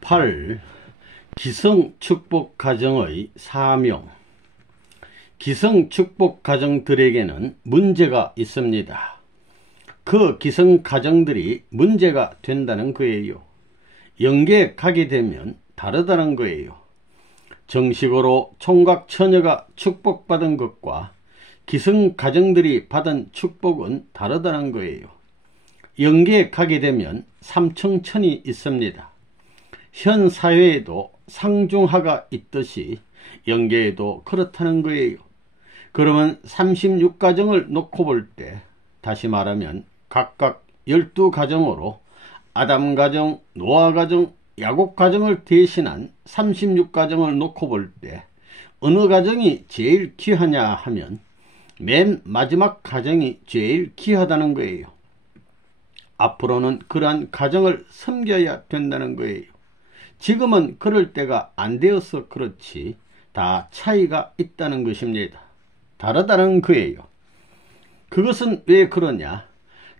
8. 기성축복가정의 사명. 기성축복가정들에게는 문제가 있습니다. 그 기성가정들이 문제가 된다는 거예요. 영계에 가게 되면 다르다는 거예요. 정식으로 총각 처녀가 축복받은 것과 기성가정들이 받은 축복은 다르다는 거예요. 영계에 가게 되면 삼청천이 있습니다. 현 사회에도 상중하가 있듯이 영계에도 그렇다는 거예요. 그러면 36가정을 놓고 볼 때, 다시 말하면 각각 12가정으로 아담가정, 노아가정, 야곱가정을 대신한 36가정을 놓고 볼 때 어느 가정이 제일 귀하냐 하면 맨 마지막 가정이 제일 귀하다는 거예요. 앞으로는 그러한 가정을 섬겨야 된다는 거예요. 지금은 그럴 때가 안 되어서 그렇지 다 차이가 있다는 것입니다. 다르다는 거예요. 그것은 왜 그러냐?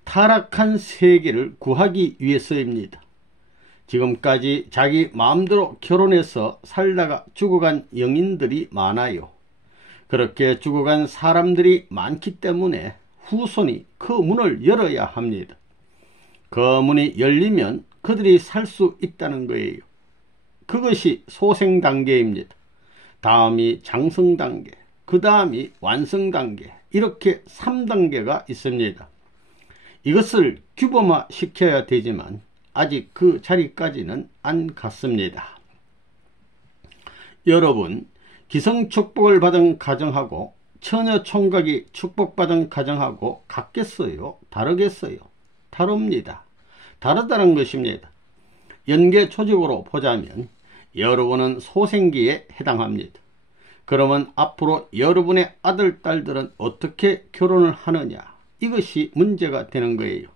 타락한 세계를 구하기 위해서입니다. 지금까지 자기 마음대로 결혼해서 살다가 죽어간 영인들이 많아요. 그렇게 죽어간 사람들이 많기 때문에 후손이 그 문을 열어야 합니다. 그 문이 열리면 그들이 살 수 있다는 거예요. 그것이 소생 단계입니다. 다음이 장성 단계, 그 다음이 완성 단계, 이렇게 3단계가 있습니다. 이것을 규범화 시켜야 되지만 아직 그 자리까지는 안 갔습니다. 여러분, 기성축복을 받은 가정하고 처녀 총각이 축복받은 가정하고 같겠어요? 다르겠어요? 다릅니다. 다르다는 것입니다. 연계 조직으로 보자면 여러분은 소생기에 해당합니다. 그러면 앞으로 여러분의 아들, 딸들은 어떻게 결혼을 하느냐? 이것이 문제가 되는 거예요.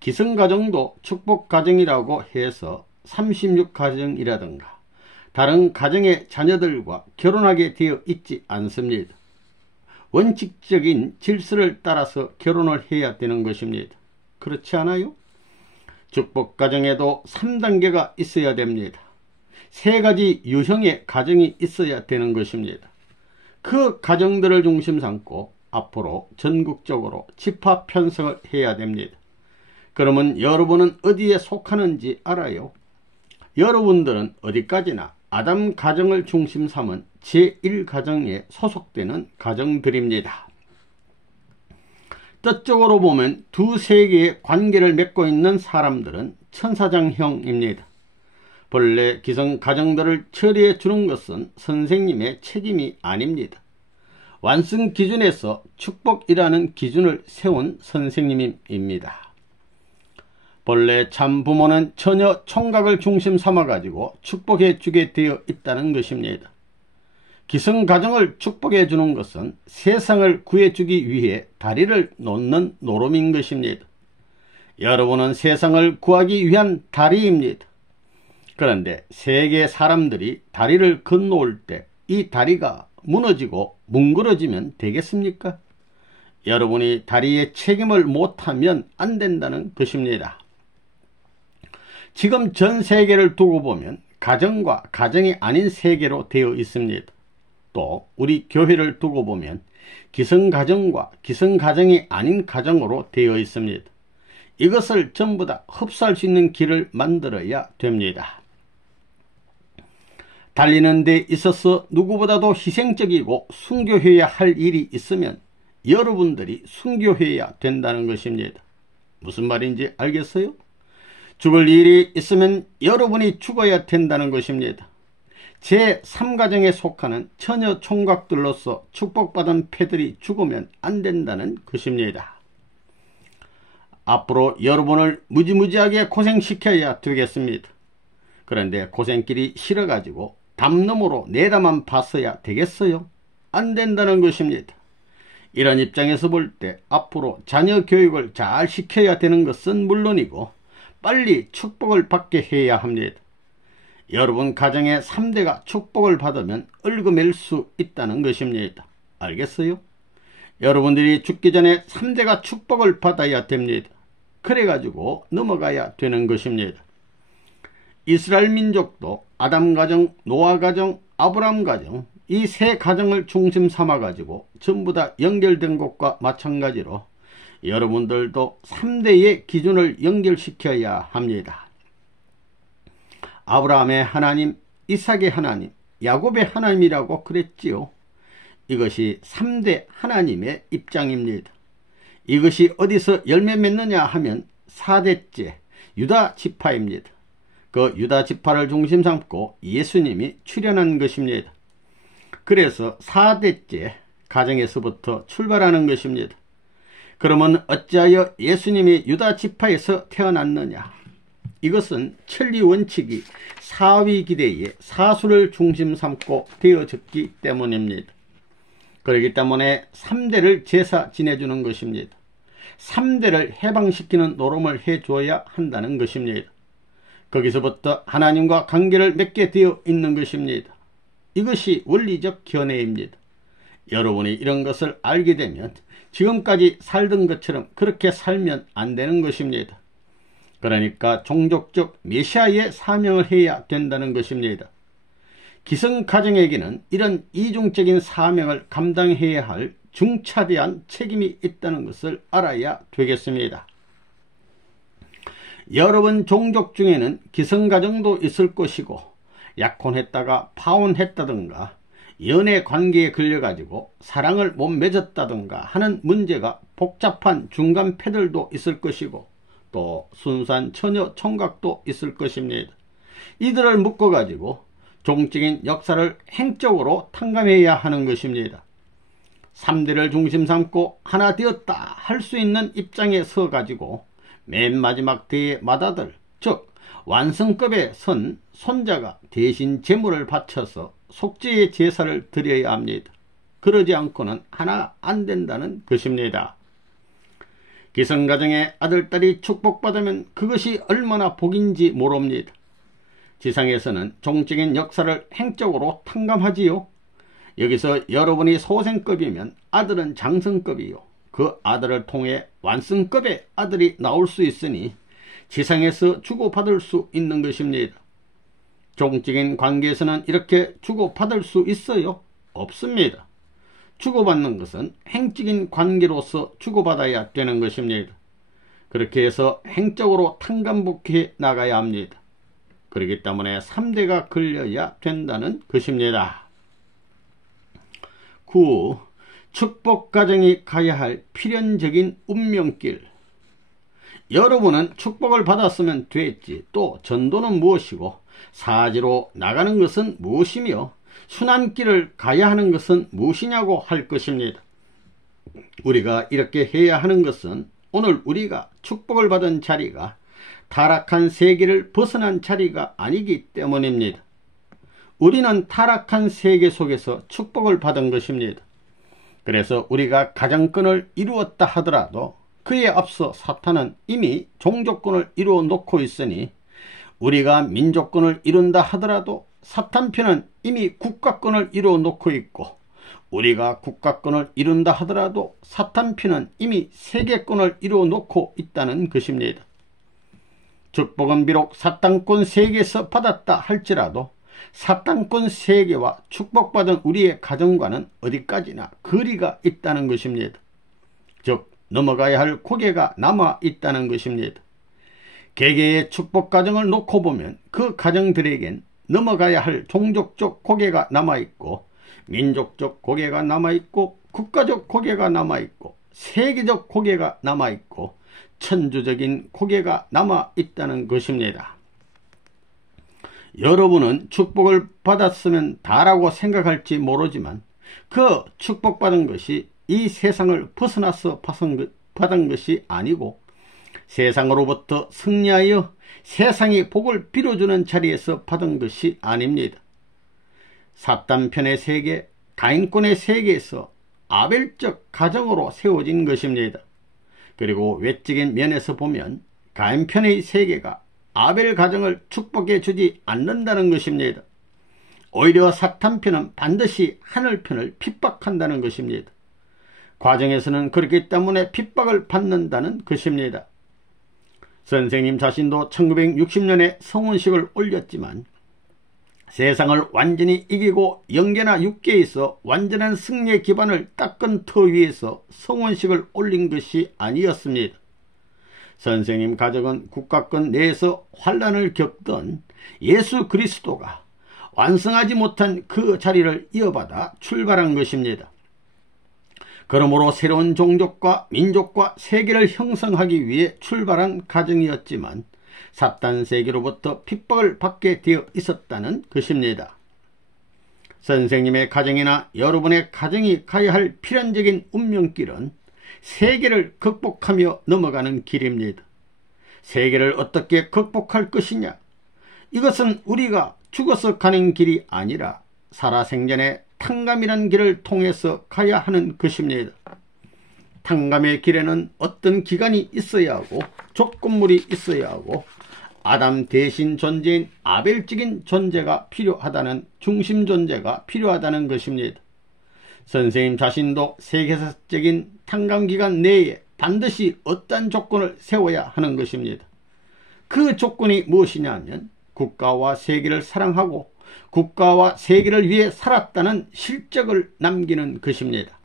기성가정도 축복가정이라고 해서 36가정이라든가 다른 가정의 자녀들과 결혼하게 되어 있지 않습니다. 원칙적인 질서를 따라서 결혼을 해야 되는 것입니다. 그렇지 않아요? 축복가정에도 3단계가 있어야 됩니다. 3가지 유형의 가정이 있어야 되는 것입니다. 그 가정들을 중심 삼고 앞으로 전국적으로 집합 편성을 해야 됩니다. 그러면 여러분은 어디에 속하는지 알아요? 여러분들은 어디까지나 아담 가정을 중심 삼은 제1가정에 소속되는 가정들입니다. 뜻적으로 보면 두 세계의 관계를 맺고 있는 사람들은 천사장형입니다. 본래 기성가정들을 처리해 주는 것은 선생님의 책임이 아닙니다. 완성 기준에서 축복이라는 기준을 세운 선생님입니다. 본래 참 부모는 처녀 총각을 중심 삼아가지고 축복해 주게 되어 있다는 것입니다. 기성가정을 축복해 주는 것은 세상을 구해주기 위해 다리를 놓는 노름인 것입니다. 여러분은 세상을 구하기 위한 다리입니다. 그런데 세계 사람들이 다리를 건너올 때 이 다리가 무너지고 뭉그러지면 되겠습니까? 여러분이 다리의 책임을 못하면 안 된다는 것입니다. 지금 전 세계를 두고 보면 가정과 가정이 아닌 세계로 되어 있습니다. 또 우리 교회를 두고 보면 기성가정과 기성가정이 아닌 가정으로 되어 있습니다. 이것을 전부 다 흡수할 수 있는 길을 만들어야 됩니다. 달리는 데 있어서 누구보다도 희생적이고 순교해야 할 일이 있으면 여러분들이 순교해야 된다는 것입니다. 무슨 말인지 알겠어요? 죽을 일이 있으면 여러분이 죽어야 된다는 것입니다. 제3가정에 속하는 처녀 총각들로서 축복받은 패들이 죽으면 안 된다는 것입니다. 앞으로 여러분을 무지무지하게 고생시켜야 되겠습니다. 그런데 고생길이 싫어가지고 담 너머로 내다만 봤어야 되겠어요? 안 된다는 것입니다. 이런 입장에서 볼 때 앞으로 자녀 교육을 잘 시켜야 되는 것은 물론이고 빨리 축복을 받게 해야 합니다. 여러분 가정의 3대가 축복을 받으면 얽어맬 수 있다는 것입니다. 알겠어요? 여러분들이 죽기 전에 3대가 축복을 받아야 됩니다. 그래가지고 넘어가야 되는 것입니다. 이스라엘 민족도 아담 가정, 노아 가정, 아브라함 가정, 이 세 가정을 중심 삼아 가지고 전부 다 연결된 것과 마찬가지로 여러분들도 3대의 기준을 연결시켜야 합니다. 아브라함의 하나님, 이삭의 하나님, 야곱의 하나님이라고 그랬지요. 이것이 3대 하나님의 입장입니다. 이것이 어디서 열매 맺느냐 하면 4대째 유다 지파입니다. 그 유다 지파를 중심 삼고 예수님이 출현한 것입니다. 그래서 4대째 가정에서부터 출발하는 것입니다. 그러면 어찌하여 예수님이 유다 지파에서 태어났느냐? 이것은 천리 원칙이 사위기대의 사수를 중심 삼고 되어졌기 때문입니다. 그렇기 때문에 3대를 제사 지내주는 것입니다. 3대를 해방시키는 노름을 해줘야 한다는 것입니다. 거기서부터 하나님과 관계를 맺게 되어 있는 것입니다. 이것이 원리적 견해입니다. 여러분이 이런 것을 알게 되면 지금까지 살던 것처럼 그렇게 살면 안 되는 것입니다. 그러니까 종족적 메시아의 사명을 해야 된다는 것입니다. 기성가정에게는 이런 이중적인 사명을 감당해야 할 중차대한 책임이 있다는 것을 알아야 되겠습니다. 여러분 종족 중에는 기성가정도 있을 것이고 약혼했다가 파혼했다든가 연애 관계에 걸려가지고 사랑을 못 맺었다든가 하는 문제가 복잡한 중간 패들도 있을 것이고 또 순수한 처녀 총각도 있을 것입니다. 이들을 묶어가지고 종적인 역사를 행적으로 탕감해야 하는 것입니다. 3대를 중심 삼고 하나 되었다 할 수 있는 입장에 서가지고 맨 마지막 대의 맏아들, 즉 완성급에 선 손자가 대신 제물을 바쳐서 속죄의 제사를 드려야 합니다. 그러지 않고는 하나 안 된다는 것입니다. 기성가정의 아들딸이 축복받으면 그것이 얼마나 복인지 모릅니다. 지상에서는 종적인 역사를 행적으로 탕감하지요. 여기서 여러분이 소생급이면 아들은 장성급이요. 그 아들을 통해 완성급의 아들이 나올 수 있으니 지상에서 주고받을 수 있는 것입니다. 종적인 관계에서는 이렇게 주고받을 수 있어요? 없습니다. 주고받는 것은 행적인 관계로서 주고받아야 되는 것입니다. 그렇게 해서 행적으로 탕감복해 나가야 합니다. 그렇기 때문에 3대가 걸려야 된다는 것입니다. 9. 축복가정이 가야 할 필연적인 운명길. 여러분은 축복을 받았으면 됐지 또 전도는 무엇이고 사지로 나가는 것은 무엇이며 순환길을 가야 하는 것은 무엇이냐고 할 것입니다. 우리가 이렇게 해야 하는 것은 오늘 우리가 축복을 받은 자리가 타락한 세계를 벗어난 자리가 아니기 때문입니다. 우리는 타락한 세계 속에서 축복을 받은 것입니다. 그래서 우리가 가정권을 이루었다 하더라도 그에 앞서 사탄은 이미 종족권을 이루어 놓고 있으니 우리가 민족권을 이룬다 하더라도 사탄편은 이미 국가권을 이루어 놓고 있고 우리가 국가권을 이룬다 하더라도 사탄편은 이미 세계권을 이루어 놓고 있다는 것입니다. 축복은 비록 사탄권 세계에서 받았다 할지라도 사탄권 세계와 축복받은 우리의 가정과는 어디까지나 거리가 있다는 것입니다. 즉 넘어가야 할 고개가 남아 있다는 것입니다. 개개의 축복 가정을 놓고 보면 그 가정들에겐 넘어가야 할 종족적 고개가 남아있고 민족적 고개가 남아있고 국가적 고개가 남아있고 세계적 고개가 남아있고 천주적인 고개가 남아있다는 것입니다. 여러분은 축복을 받았으면 다라고 생각할지 모르지만 그 축복받은 것이 이 세상을 벗어나서 받은 것이 아니고 세상으로부터 승리하여 세상이 복을 빌어주는 자리에서 받은 것이 아닙니다. 사탄편의 세계, 가인권의 세계에서 아벨적 가정으로 세워진 것입니다. 그리고 외적인 면에서 보면 가인편의 세계가 아벨 가정을 축복해 주지 않는다는 것입니다. 오히려 사탄편은 반드시 하늘편을 핍박한다는 것입니다. 과정에서는 그렇기 때문에 핍박을 받는다는 것입니다. 선생님 자신도 1960년에 성혼식을 올렸지만 세상을 완전히 이기고 영계나 육계에 있어 완전한 승리의 기반을 닦은 터 위에서 성혼식을 올린 것이 아니었습니다. 선생님 가족은 국가권 내에서 환란을 겪던 예수 그리스도가 완성하지 못한 그 자리를 이어받아 출발한 것입니다. 그러므로 새로운 종족과 민족과 세계를 형성하기 위해 출발한 가정이었지만 사탄 세계로부터 핍박을 받게 되어 있었다는 것입니다. 선생님의 가정이나 여러분의 가정이 가야 할 필연적인 운명길은 세계를 극복하며 넘어가는 길입니다. 세계를 어떻게 극복할 것이냐? 이것은 우리가 죽어서 가는 길이 아니라 살아생전에 탕감이라는 길을 통해서 가야 하는 것입니다. 탕감의 길에는 어떤 기간이 있어야 하고 조건물이 있어야 하고 아담 대신 존재인 아벨적인 존재가 필요하다는 중심 존재가 필요하다는 것입니다. 선생님 자신도 세계사적인 탕감기간 내에 반드시 어떤 조건을 세워야 하는 것입니다. 그 조건이 무엇이냐면 국가와 세계를 사랑하고 국가와 세계를 위해 살았다는 실적을 남기는 것입니다.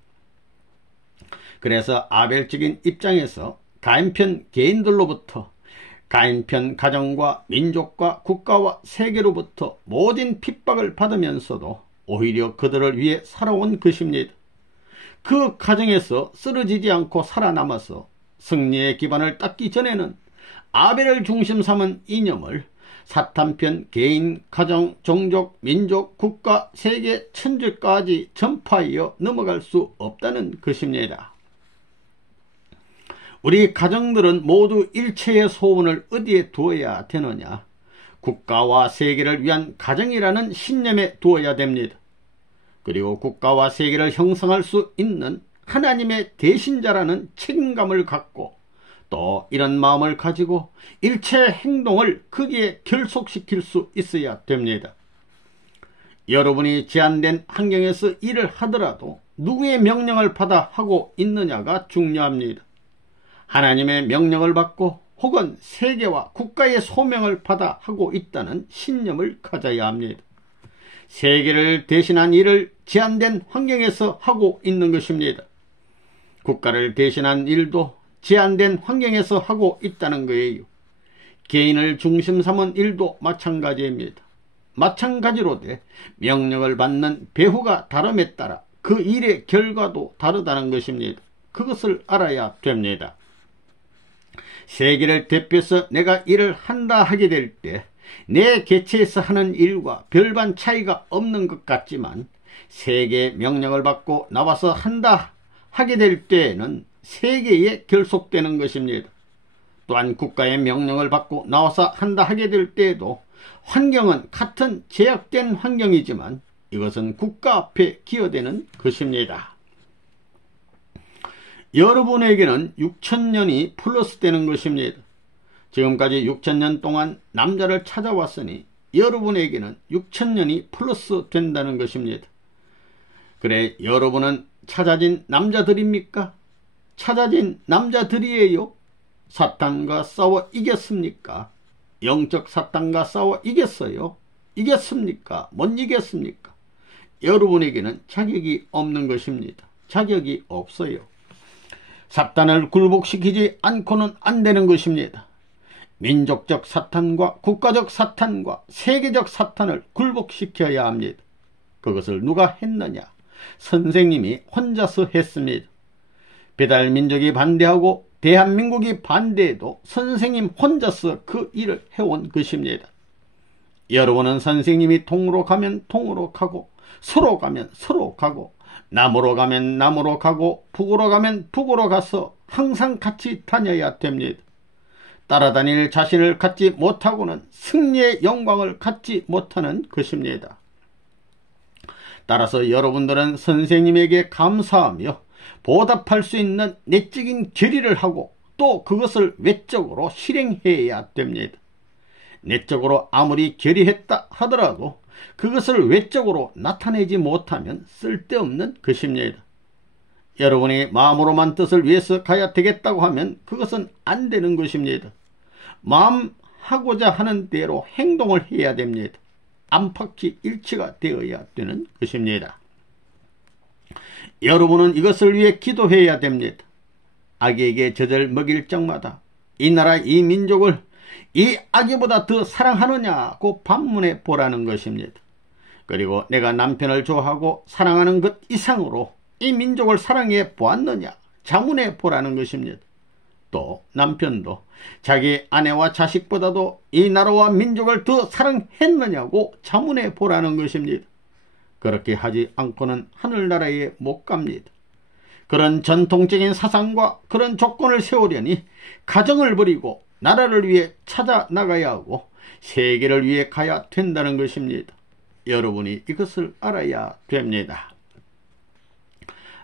그래서 아벨적인 입장에서 가인편 개인들로부터 가인편 가정과 민족과 국가와 세계로부터 모든 핍박을 받으면서도 오히려 그들을 위해 살아온 것입니다. 그 가정에서 쓰러지지 않고 살아남아서 승리의 기반을 닦기 전에는 아벨을 중심 삼은 이념을 사탄편 개인, 가정, 종족, 민족, 국가, 세계, 천주까지 전파하여 넘어갈 수 없다는 것입니다. 우리 가정들은 모두 일체의 소원을 어디에 두어야 되느냐? 국가와 세계를 위한 가정이라는 신념에 두어야 됩니다. 그리고 국가와 세계를 형성할 수 있는 하나님의 대신자라는 책임감을 갖고 또 이런 마음을 가지고 일체의 행동을 거기에 결속시킬 수 있어야 됩니다. 여러분이 제한된 환경에서 일을 하더라도 누구의 명령을 받아 하고 있느냐가 중요합니다. 하나님의 명령을 받고 혹은 세계와 국가의 소명을 받아 하고 있다는 신념을 가져야 합니다. 세계를 대신한 일을 제한된 환경에서 하고 있는 것입니다. 국가를 대신한 일도 제한된 환경에서 하고 있다는 거예요. 개인을 중심 삼은 일도 마찬가지입니다. 마찬가지로 명령을 받는 배후가 다름에 따라 그 일의 결과도 다르다는 것입니다. 그것을 알아야 됩니다. 세계를 대표해서 내가 일을 한다 하게 될 때 내 개체에서 하는 일과 별반 차이가 없는 것 같지만 세계의 명령을 받고 나와서 한다 하게 될 때에는 세계에 결속되는 것입니다. 또한 국가의 명령을 받고 나와서 한다 하게 될 때에도 환경은 같은 제약된 환경이지만 이것은 국가 앞에 기여되는 것입니다. 여러분에게는 6,000년이 플러스 되는 것입니다. 지금까지 6,000년 동안 남자를 찾아왔으니 여러분에게는 6,000년이 플러스 된다는 것입니다. 그래, 여러분은 찾아진 남자들입니까? 찾아진 남자들이에요? 사탄과 싸워 이겼습니까? 영적 사탄과 싸워 이겼어요? 이겼습니까? 못 이겼습니까? 여러분에게는 자격이 없는 것입니다. 자격이 없어요. 사탄을 굴복시키지 않고는 안 되는 것입니다. 민족적 사탄과 국가적 사탄과 세계적 사탄을 굴복시켜야 합니다. 그것을 누가 했느냐? 선생님이 혼자서 했습니다. 배달민족이 반대하고 대한민국이 반대해도 선생님 혼자서 그 일을 해온 것입니다. 여러분은 선생님이 동으로 가면 동으로 가고 서로 가면 서로 가고 남으로 가면 남으로 가고 북으로 가면 북으로 가서 항상 같이 다녀야 됩니다. 따라다닐 자신을 갖지 못하고는 승리의 영광을 갖지 못하는 것입니다. 따라서 여러분들은 선생님에게 감사하며 보답할 수 있는 내적인 결의를 하고 또 그것을 외적으로 실행해야 됩니다. 내적으로 아무리 결의했다 하더라도 그것을 외적으로 나타내지 못하면 쓸데없는 것입니다. 여러분이 마음으로만 뜻을 위해서 가야 되겠다고 하면 그것은 안 되는 것입니다. 마음 하고자 하는 대로 행동을 해야 됩니다. 안팎이 일치가 되어야 되는 것입니다. 여러분은 이것을 위해 기도해야 됩니다. 아기에게 젖을 먹일 적마다 이 나라 이 민족을 이 아기보다 더 사랑하느냐고 반문해 보라는 것입니다. 그리고 내가 남편을 좋아하고 사랑하는 것 이상으로 이 민족을 사랑해 보았느냐 자문해 보라는 것입니다. 또 남편도 자기 아내와 자식보다도 이 나라와 민족을 더 사랑했느냐고 자문해 보라는 것입니다. 그렇게 하지 않고는 하늘나라에 못 갑니다. 그런 전통적인 사상과 그런 조건을 세우려니 가정을 버리고 나라를 위해 찾아 나가야 하고 세계를 위해 가야 된다는 것입니다. 여러분이 이것을 알아야 됩니다.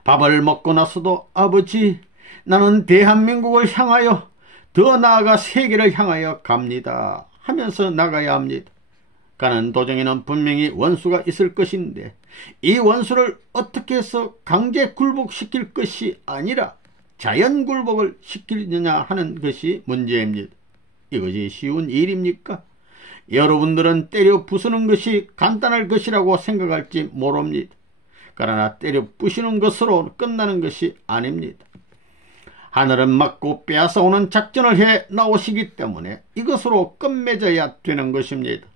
밥을 먹고 나서도 아버지 나는 대한민국을 향하여 더 나아가 세계를 향하여 갑니다 하면서 나가야 합니다. 가는 도중에는 분명히 원수가 있을 것인데 이 원수를 어떻게 해서 강제 굴복시킬 것이 아니라 자연 굴복을 시키느냐 하는 것이 문제입니다. 이것이 쉬운 일입니까? 여러분들은 때려 부수는 것이 간단할 것이라고 생각할지 모릅니다. 그러나 때려 부수는 것으로 끝나는 것이 아닙니다. 하늘은 막고 빼앗아오는 작전을 해 나오시기 때문에 이것으로 끝맺어야 되는 것입니다.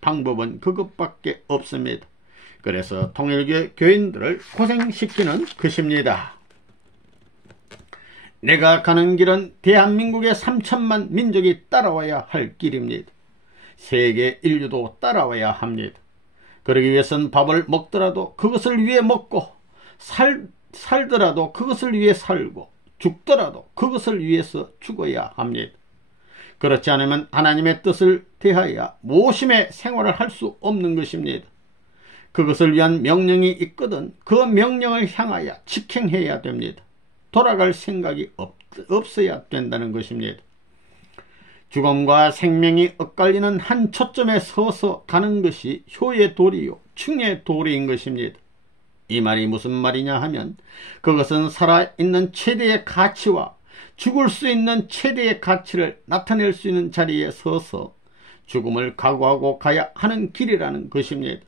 방법은 그것밖에 없습니다. 그래서 통일교회 교인들을 고생시키는 것입니다. 내가 가는 길은 대한민국의 3천만 민족이 따라와야 할 길입니다. 세계 인류도 따라와야 합니다. 그러기 위해서는 밥을 먹더라도 그것을 위해 먹고 살더라도 그것을 위해 살고 죽더라도 그것을 위해서 죽어야 합니다. 그렇지 않으면 하나님의 뜻을 대하여 모심의 생활을 할 수 없는 것입니다. 그것을 위한 명령이 있거든 그 명령을 향하여 직행해야 됩니다. 돌아갈 생각이 없어야 된다는 것입니다. 죽음과 생명이 엇갈리는 한 초점에 서서 가는 것이 효의 도리요 충의 도리인 것입니다. 이 말이 무슨 말이냐 하면 그것은 살아있는 최대의 가치와 죽을 수 있는 최대의 가치를 나타낼 수 있는 자리에 서서 죽음을 각오하고 가야 하는 길이라는 것입니다.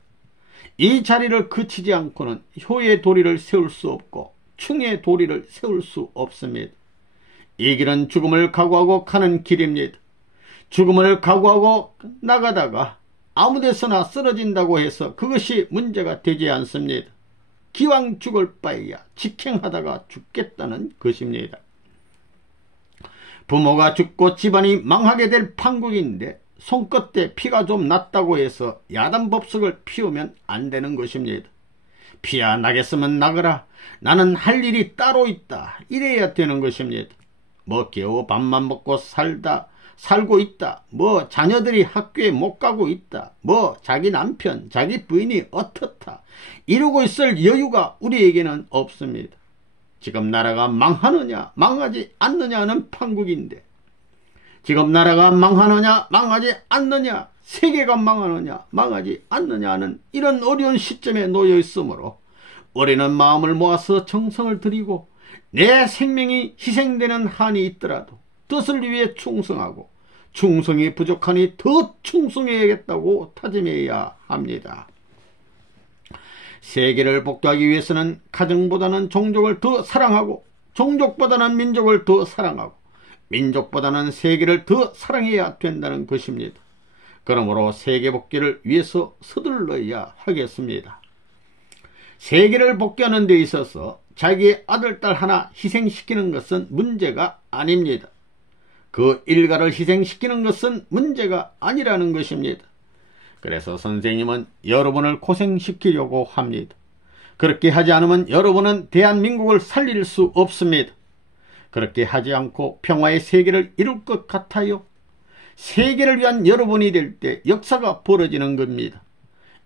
이 자리를 그치지 않고는 효의 도리를 세울 수 없고 충의 도리를 세울 수 없습니다. 이 길은 죽음을 각오하고 가는 길입니다. 죽음을 각오하고 나가다가 아무 데서나 쓰러진다고 해서 그것이 문제가 되지 않습니다. 기왕 죽을 바에야 직행하다가 죽겠다는 것입니다. 부모가 죽고 집안이 망하게 될 판국인데 손끝에 피가 좀 났다고 해서 야단법석을 피우면 안 되는 것입니다. 피야 나겠으면 나거라. 나는 할 일이 따로 있다. 이래야 되는 것입니다. 뭐 겨우 밥만 먹고 살고 있다. 뭐 자녀들이 학교에 못 가고 있다. 뭐 자기 남편, 자기 부인이 어떻다. 이러고 있을 여유가 우리에게는 없습니다. 지금 나라가 망하느냐 망하지 않느냐는 판국인데 지금 나라가 망하느냐 망하지 않느냐 세계가 망하느냐 망하지 않느냐는 이런 어려운 시점에 놓여 있으므로 우리는 마음을 모아서 정성을 들이고 내 생명이 희생되는 한이 있더라도 뜻을 위해 충성하고 충성이 부족하니 더 충성해야겠다고 다짐해야 합니다. 세계를 복도하기 위해서는 가정보다는 종족을 더 사랑하고 종족보다는 민족을 더 사랑하고 민족보다는 세계를 더 사랑해야 된다는 것입니다. 그러므로 세계 복귀를 위해서 서둘러야 하겠습니다. 세계를 복귀하는 데 있어서 자기의 아들, 딸 하나 희생시키는 것은 문제가 아닙니다. 그 일가를 희생시키는 것은 문제가 아니라는 것입니다. 그래서 선생님은 여러분을 고생시키려고 합니다. 그렇게 하지 않으면 여러분은 대한민국을 살릴 수 없습니다. 그렇게 하지 않고 평화의 세계를 이룰 것 같아요. 세계를 위한 여러분이 될 때 역사가 벌어지는 겁니다.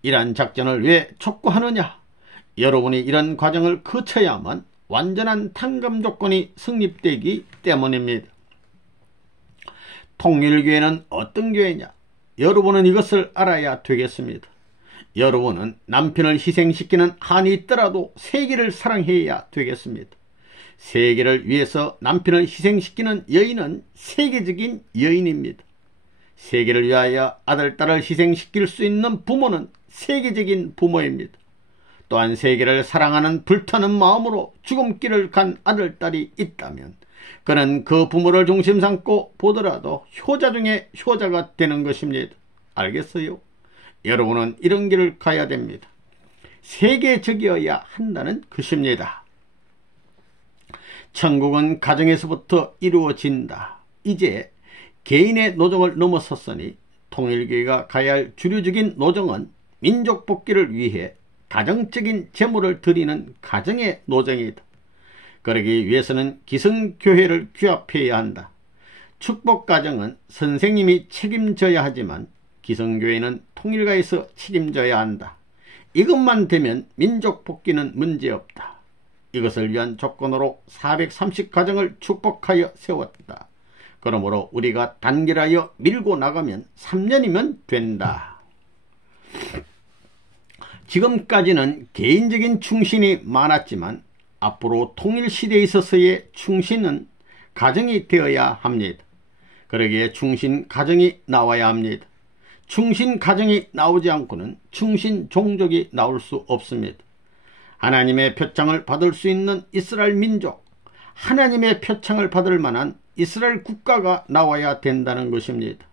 이러한 작전을 왜 촉구하느냐? 여러분이 이런 과정을 거쳐야만 완전한 탕감 조건이 성립되기 때문입니다. 통일교회는 어떤 교회냐? 여러분은 이것을 알아야 되겠습니다. 여러분은 남편을 희생시키는 한이 있더라도 세계를 사랑해야 되겠습니다. 세계를 위해서 남편을 희생시키는 여인은 세계적인 여인입니다. 세계를 위하여 아들, 딸을 희생시킬 수 있는 부모는 세계적인 부모입니다. 또한 세계를 사랑하는 불타는 마음으로 죽음길을 간 아들, 딸이 있다면 그는 그 부모를 중심 삼고 보더라도 효자 중에 효자가 되는 것입니다. 알겠어요? 여러분은 이런 길을 가야 됩니다. 세계적이어야 한다는 것입니다. 천국은 가정에서부터 이루어진다. 이제 개인의 노정을 넘어섰으니 통일교회가 가야 할 주류적인 노정은 민족 복귀를 위해 가정적인 재물을 드리는 가정의 노정이다. 그러기 위해서는 기성교회를 규합해야 한다. 축복가정은 선생님이 책임져야 하지만 기성교회는 통일가에서 책임져야 한다. 이것만 되면 민족 복귀는 문제없다. 이것을 위한 조건으로 430가정을 축복하여 세웠다. 그러므로 우리가 단결하여 밀고 나가면 3년이면 된다. 지금까지는 개인적인 충신이 많았지만 앞으로 통일시대에 있어서의 충신은 가정이 되어야 합니다. 그러기에 충신 가정이 나와야 합니다. 충신 가정이 나오지 않고는 충신 종족이 나올 수 없습니다. 하나님의 표창을 받을 수 있는 이스라엘 민족, 하나님의 표창을 받을 만한 이스라엘 국가가 나와야 된다는 것입니다.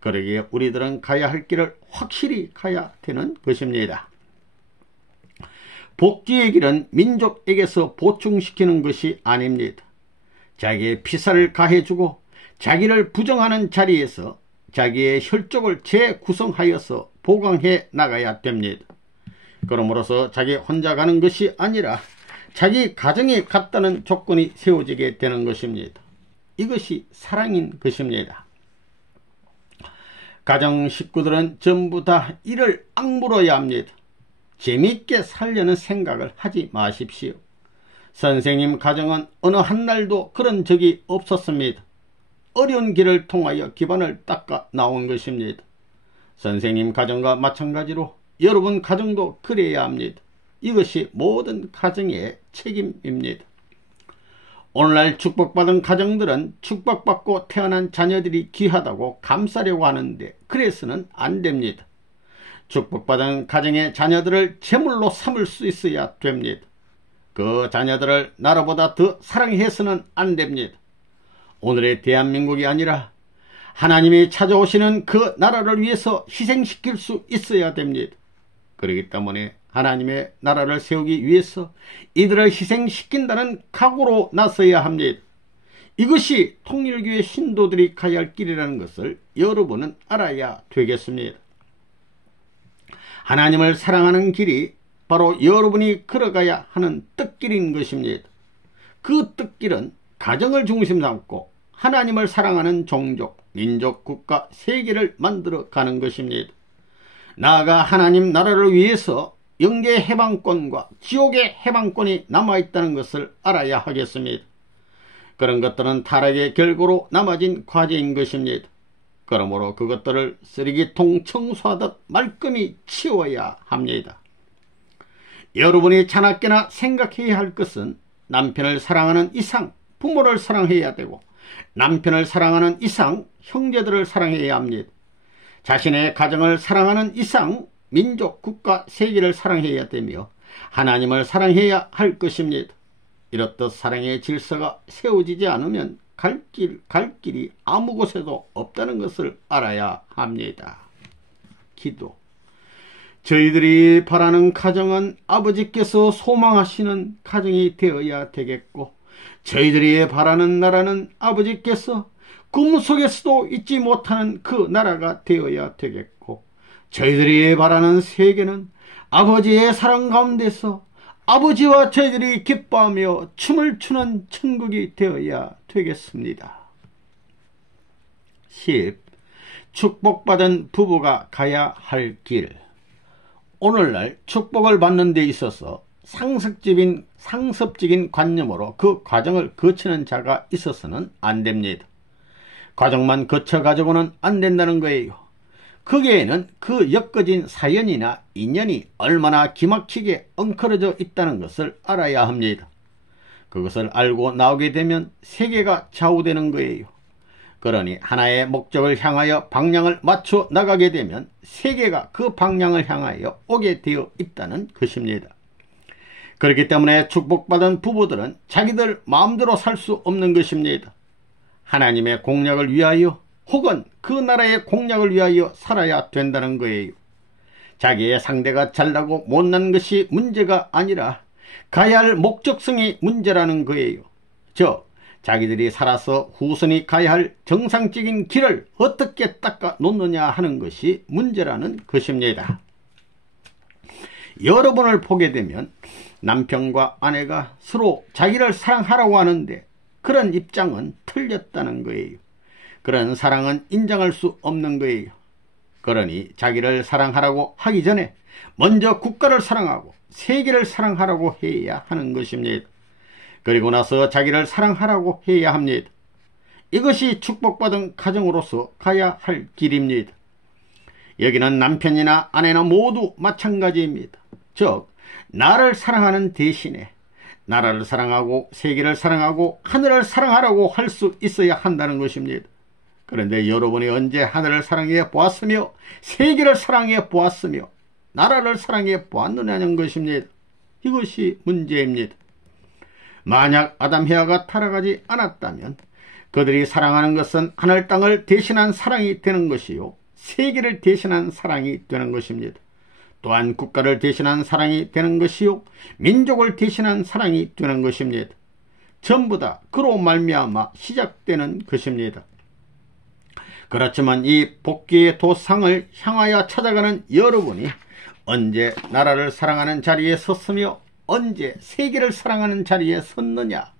그러기에 우리들은 가야 할 길을 확실히 가야 되는 것입니다. 복귀의 길은 민족에게서 보충시키는 것이 아닙니다. 자기의 피살을 가해주고 자기를 부정하는 자리에서 자기의 혈족을 재구성하여서 보강해 나가야 됩니다. 그러므로서 자기 혼자 가는 것이 아니라 자기 가정이 같다는 조건이 세워지게 되는 것입니다. 이것이 사랑인 것입니다. 가정 식구들은 전부 다 이를 악물어야 합니다. 재미있게 살려는 생각을 하지 마십시오. 선생님 가정은 어느 한날도 그런 적이 없었습니다. 어려운 길을 통하여 기반을 닦아 나온 것입니다. 선생님 가정과 마찬가지로 여러분 가정도 그래야 합니다. 이것이 모든 가정의 책임입니다. 오늘날 축복받은 가정들은 축복받고 태어난 자녀들이 귀하다고 감싸려고 하는데 그래서는 안 됩니다. 축복받은 가정의 자녀들을 제물로 삼을 수 있어야 됩니다. 그 자녀들을 나라보다 더 사랑해서는 안 됩니다. 오늘의 대한민국이 아니라 하나님이 찾아오시는 그 나라를 위해서 희생시킬 수 있어야 됩니다. 그렇기 때문에 하나님의 나라를 세우기 위해서 이들을 희생시킨다는 각오로 나서야 합니다. 이것이 통일교회 신도들이 가야 할 길이라는 것을 여러분은 알아야 되겠습니다. 하나님을 사랑하는 길이 바로 여러분이 걸어가야 하는 뜻길인 것입니다. 그 뜻길은 가정을 중심 삼고 하나님을 사랑하는 종족, 민족, 국가, 세계를 만들어 가는 것입니다. 나아가 하나님 나라를 위해서 영계의 해방권과 지옥의 해방권이 남아있다는 것을 알아야 하겠습니다. 그런 것들은 타락의 결과로 남아진 과제인 것입니다. 그러므로 그것들을 쓰레기통 청소하듯 말끔히 치워야 합니다. 여러분이 자나깨나 생각해야 할 것은 남편을 사랑하는 이상 부모를 사랑해야 되고 남편을 사랑하는 이상 형제들을 사랑해야 합니다. 자신의 가정을 사랑하는 이상 민족, 국가, 세계를 사랑해야 되며 하나님을 사랑해야 할 것입니다. 이렇듯 사랑의 질서가 세워지지 않으면 갈 길이 아무 곳에도 없다는 것을 알아야 합니다. 기도. 저희들이 바라는 가정은 아버지께서 소망하시는 가정이 되어야 되겠고 저희들이 바라는 나라는 아버지께서 꿈속에서도 잊지 못하는 그 나라가 되어야 되겠고 저희들이 바라는 세계는 아버지의 사랑 가운데서 아버지와 저희들이 기뻐하며 춤을 추는 천국이 되어야 되겠습니다. 10. 축복받은 부부가 가야 할 길. 오늘날 축복을 받는 데 있어서 상습적인 관념으로 그 과정을 거치는 자가 있어서는 안 됩니다. 과정만 거쳐가지고는 안 된다는 거예요. 거기에는 그 엮어진 사연이나 인연이 얼마나 기막히게 엉클어져 있다는 것을 알아야 합니다. 그것을 알고 나오게 되면 세계가 좌우되는 거예요. 그러니 하나의 목적을 향하여 방향을 맞춰 나가게 되면 세계가 그 방향을 향하여 오게 되어 있다는 것입니다. 그렇기 때문에 축복받은 부부들은 자기들 마음대로 살 수 없는 것입니다. 하나님의 공약을 위하여 혹은 그 나라의 공약을 위하여 살아야 된다는 거예요. 자기의 상대가 잘나고 못난 것이 문제가 아니라 가야 할 목적성이 문제라는 거예요. 즉 자기들이 살아서 후손이 가야 할 정상적인 길을 어떻게 닦아 놓느냐 하는 것이 문제라는 것입니다. 여러분을 보게 되면 남편과 아내가 서로 자기를 사랑하라고 하는데 그런 입장은 틀렸다는 거예요. 그런 사랑은 인정할 수 없는 거예요. 그러니 자기를 사랑하라고 하기 전에 먼저 국가를 사랑하고 세계를 사랑하라고 해야 하는 것입니다. 그리고 나서 자기를 사랑하라고 해야 합니다. 이것이 축복받은 가정으로서 가야 할 길입니다. 여기는 남편이나 아내나 모두 마찬가지입니다. 즉 나를 사랑하는 대신에 나라를 사랑하고 세계를 사랑하고 하늘을 사랑하라고 할 수 있어야 한다는 것입니다. 그런데 여러분이 언제 하늘을 사랑해 보았으며 세계를 사랑해 보았으며 나라를 사랑해 보았느냐는 것입니다. 이것이 문제입니다. 만약 아담 해와가 타락하지 않았다면 그들이 사랑하는 것은 하늘 땅을 대신한 사랑이 되는 것이요 세계를 대신한 사랑이 되는 것입니다. 또한 국가를 대신한 사랑이 되는 것이요 민족을 대신한 사랑이 되는 것입니다. 전부 다 그로 말미암아 시작되는 것입니다. 그렇지만 이 복귀의 도상을 향하여 찾아가는 여러분이 언제 나라를 사랑하는 자리에 섰으며 언제 세계를 사랑하는 자리에 섰느냐,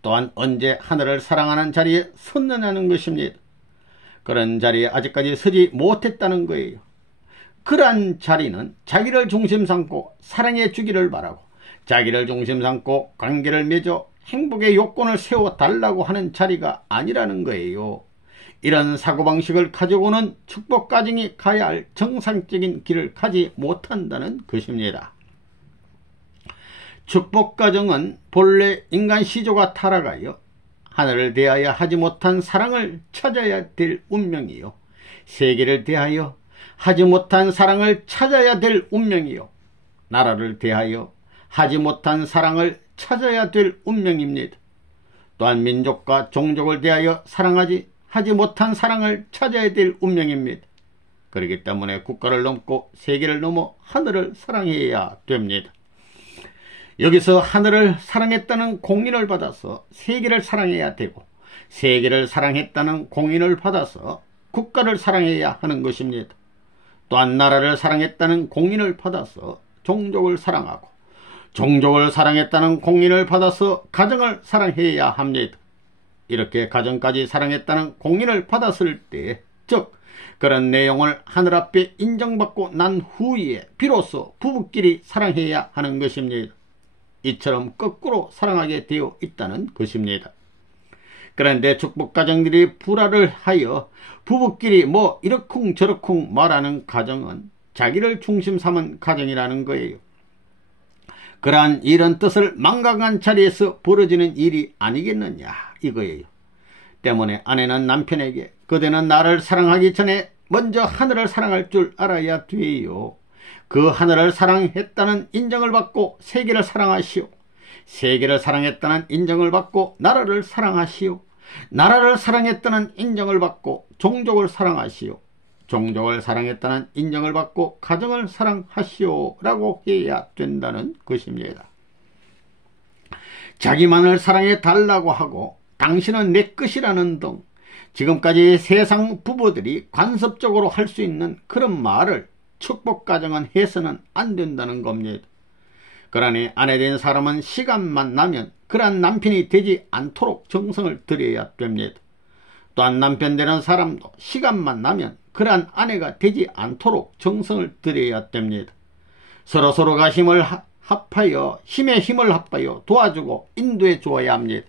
또한 언제 하늘을 사랑하는 자리에 섰느냐는 것입니다. 그런 자리에 아직까지 서지 못했다는 거예요. 그러한 자리는 자기를 중심 삼고 사랑해 주기를 바라고 자기를 중심 삼고 관계를 맺어 행복의 요건을 세워달라고 하는 자리가 아니라는 거예요. 이런 사고방식을 가지고는 축복가정이 가야 할 정상적인 길을 가지 못한다는 것입니다. 축복가정은 본래 인간 시조가 타락하여 하늘을 대하여 하지 못한 사랑을 찾아야 될 운명이요 세계를 대하여 하지 못한 사랑을 찾아야 될 운명이요 나라를 대하여 하지 못한 사랑을 찾아야 될 운명입니다. 또한 민족과 종족을 대하여 하지 못한 사랑을 찾아야 될 운명입니다. 그렇기 때문에 국가를 넘고 세계를 넘어 하늘을 사랑해야 됩니다. 여기서 하늘을 사랑했다는 공인을 받아서 세계를 사랑해야 되고 세계를 사랑했다는 공인을 받아서 국가를 사랑해야 하는 것입니다. 또한 나라를 사랑했다는 공인을 받아서 종족을 사랑하고 종족을 사랑했다는 공인을 받아서 가정을 사랑해야 합니다. 이렇게 가정까지 사랑했다는 공인을 받았을 때, 즉 그런 내용을 하늘 앞에 인정받고 난 후에 비로소 부부끼리 사랑해야 하는 것입니다. 이처럼 거꾸로 사랑하게 되어 있다는 것입니다. 그런데 축복가정들이 불화를 하여 부부끼리 뭐 이러쿵 저러쿵 말하는 가정은 자기를 중심 삼은 가정이라는 거예요. 그러한 이런 뜻을 망각한 자리에서 벌어지는 일이 아니겠느냐 이거예요. 때문에 아내는 남편에게 그대는 나를 사랑하기 전에 먼저 하늘을 사랑할 줄 알아야 돼요. 그 하늘을 사랑했다는 인정을 받고 세계를 사랑하시오. 세계를 사랑했다는 인정을 받고 나라를 사랑하시오. 나라를 사랑했다는 인정을 받고 종족을 사랑하시오. 종족을 사랑했다는 인정을 받고 가정을 사랑하시오 라고 해야 된다는 것입니다. 자기만을 사랑해 달라고 하고 당신은 내 것이라는 등 지금까지 세상 부부들이 관습적으로 할 수 있는 그런 말을 축복가정은 해서는 안 된다는 겁니다. 그러니 아내된 사람은 시간만 나면 그러한 남편이 되지 않도록 정성을 들여야 됩니다. 또한 남편 되는 사람도 시간만 나면 그러한 아내가 되지 않도록 정성을 들여야 됩니다. 서로서로가 힘의 힘을 합하여 도와주고 인도해 주어야 합니다.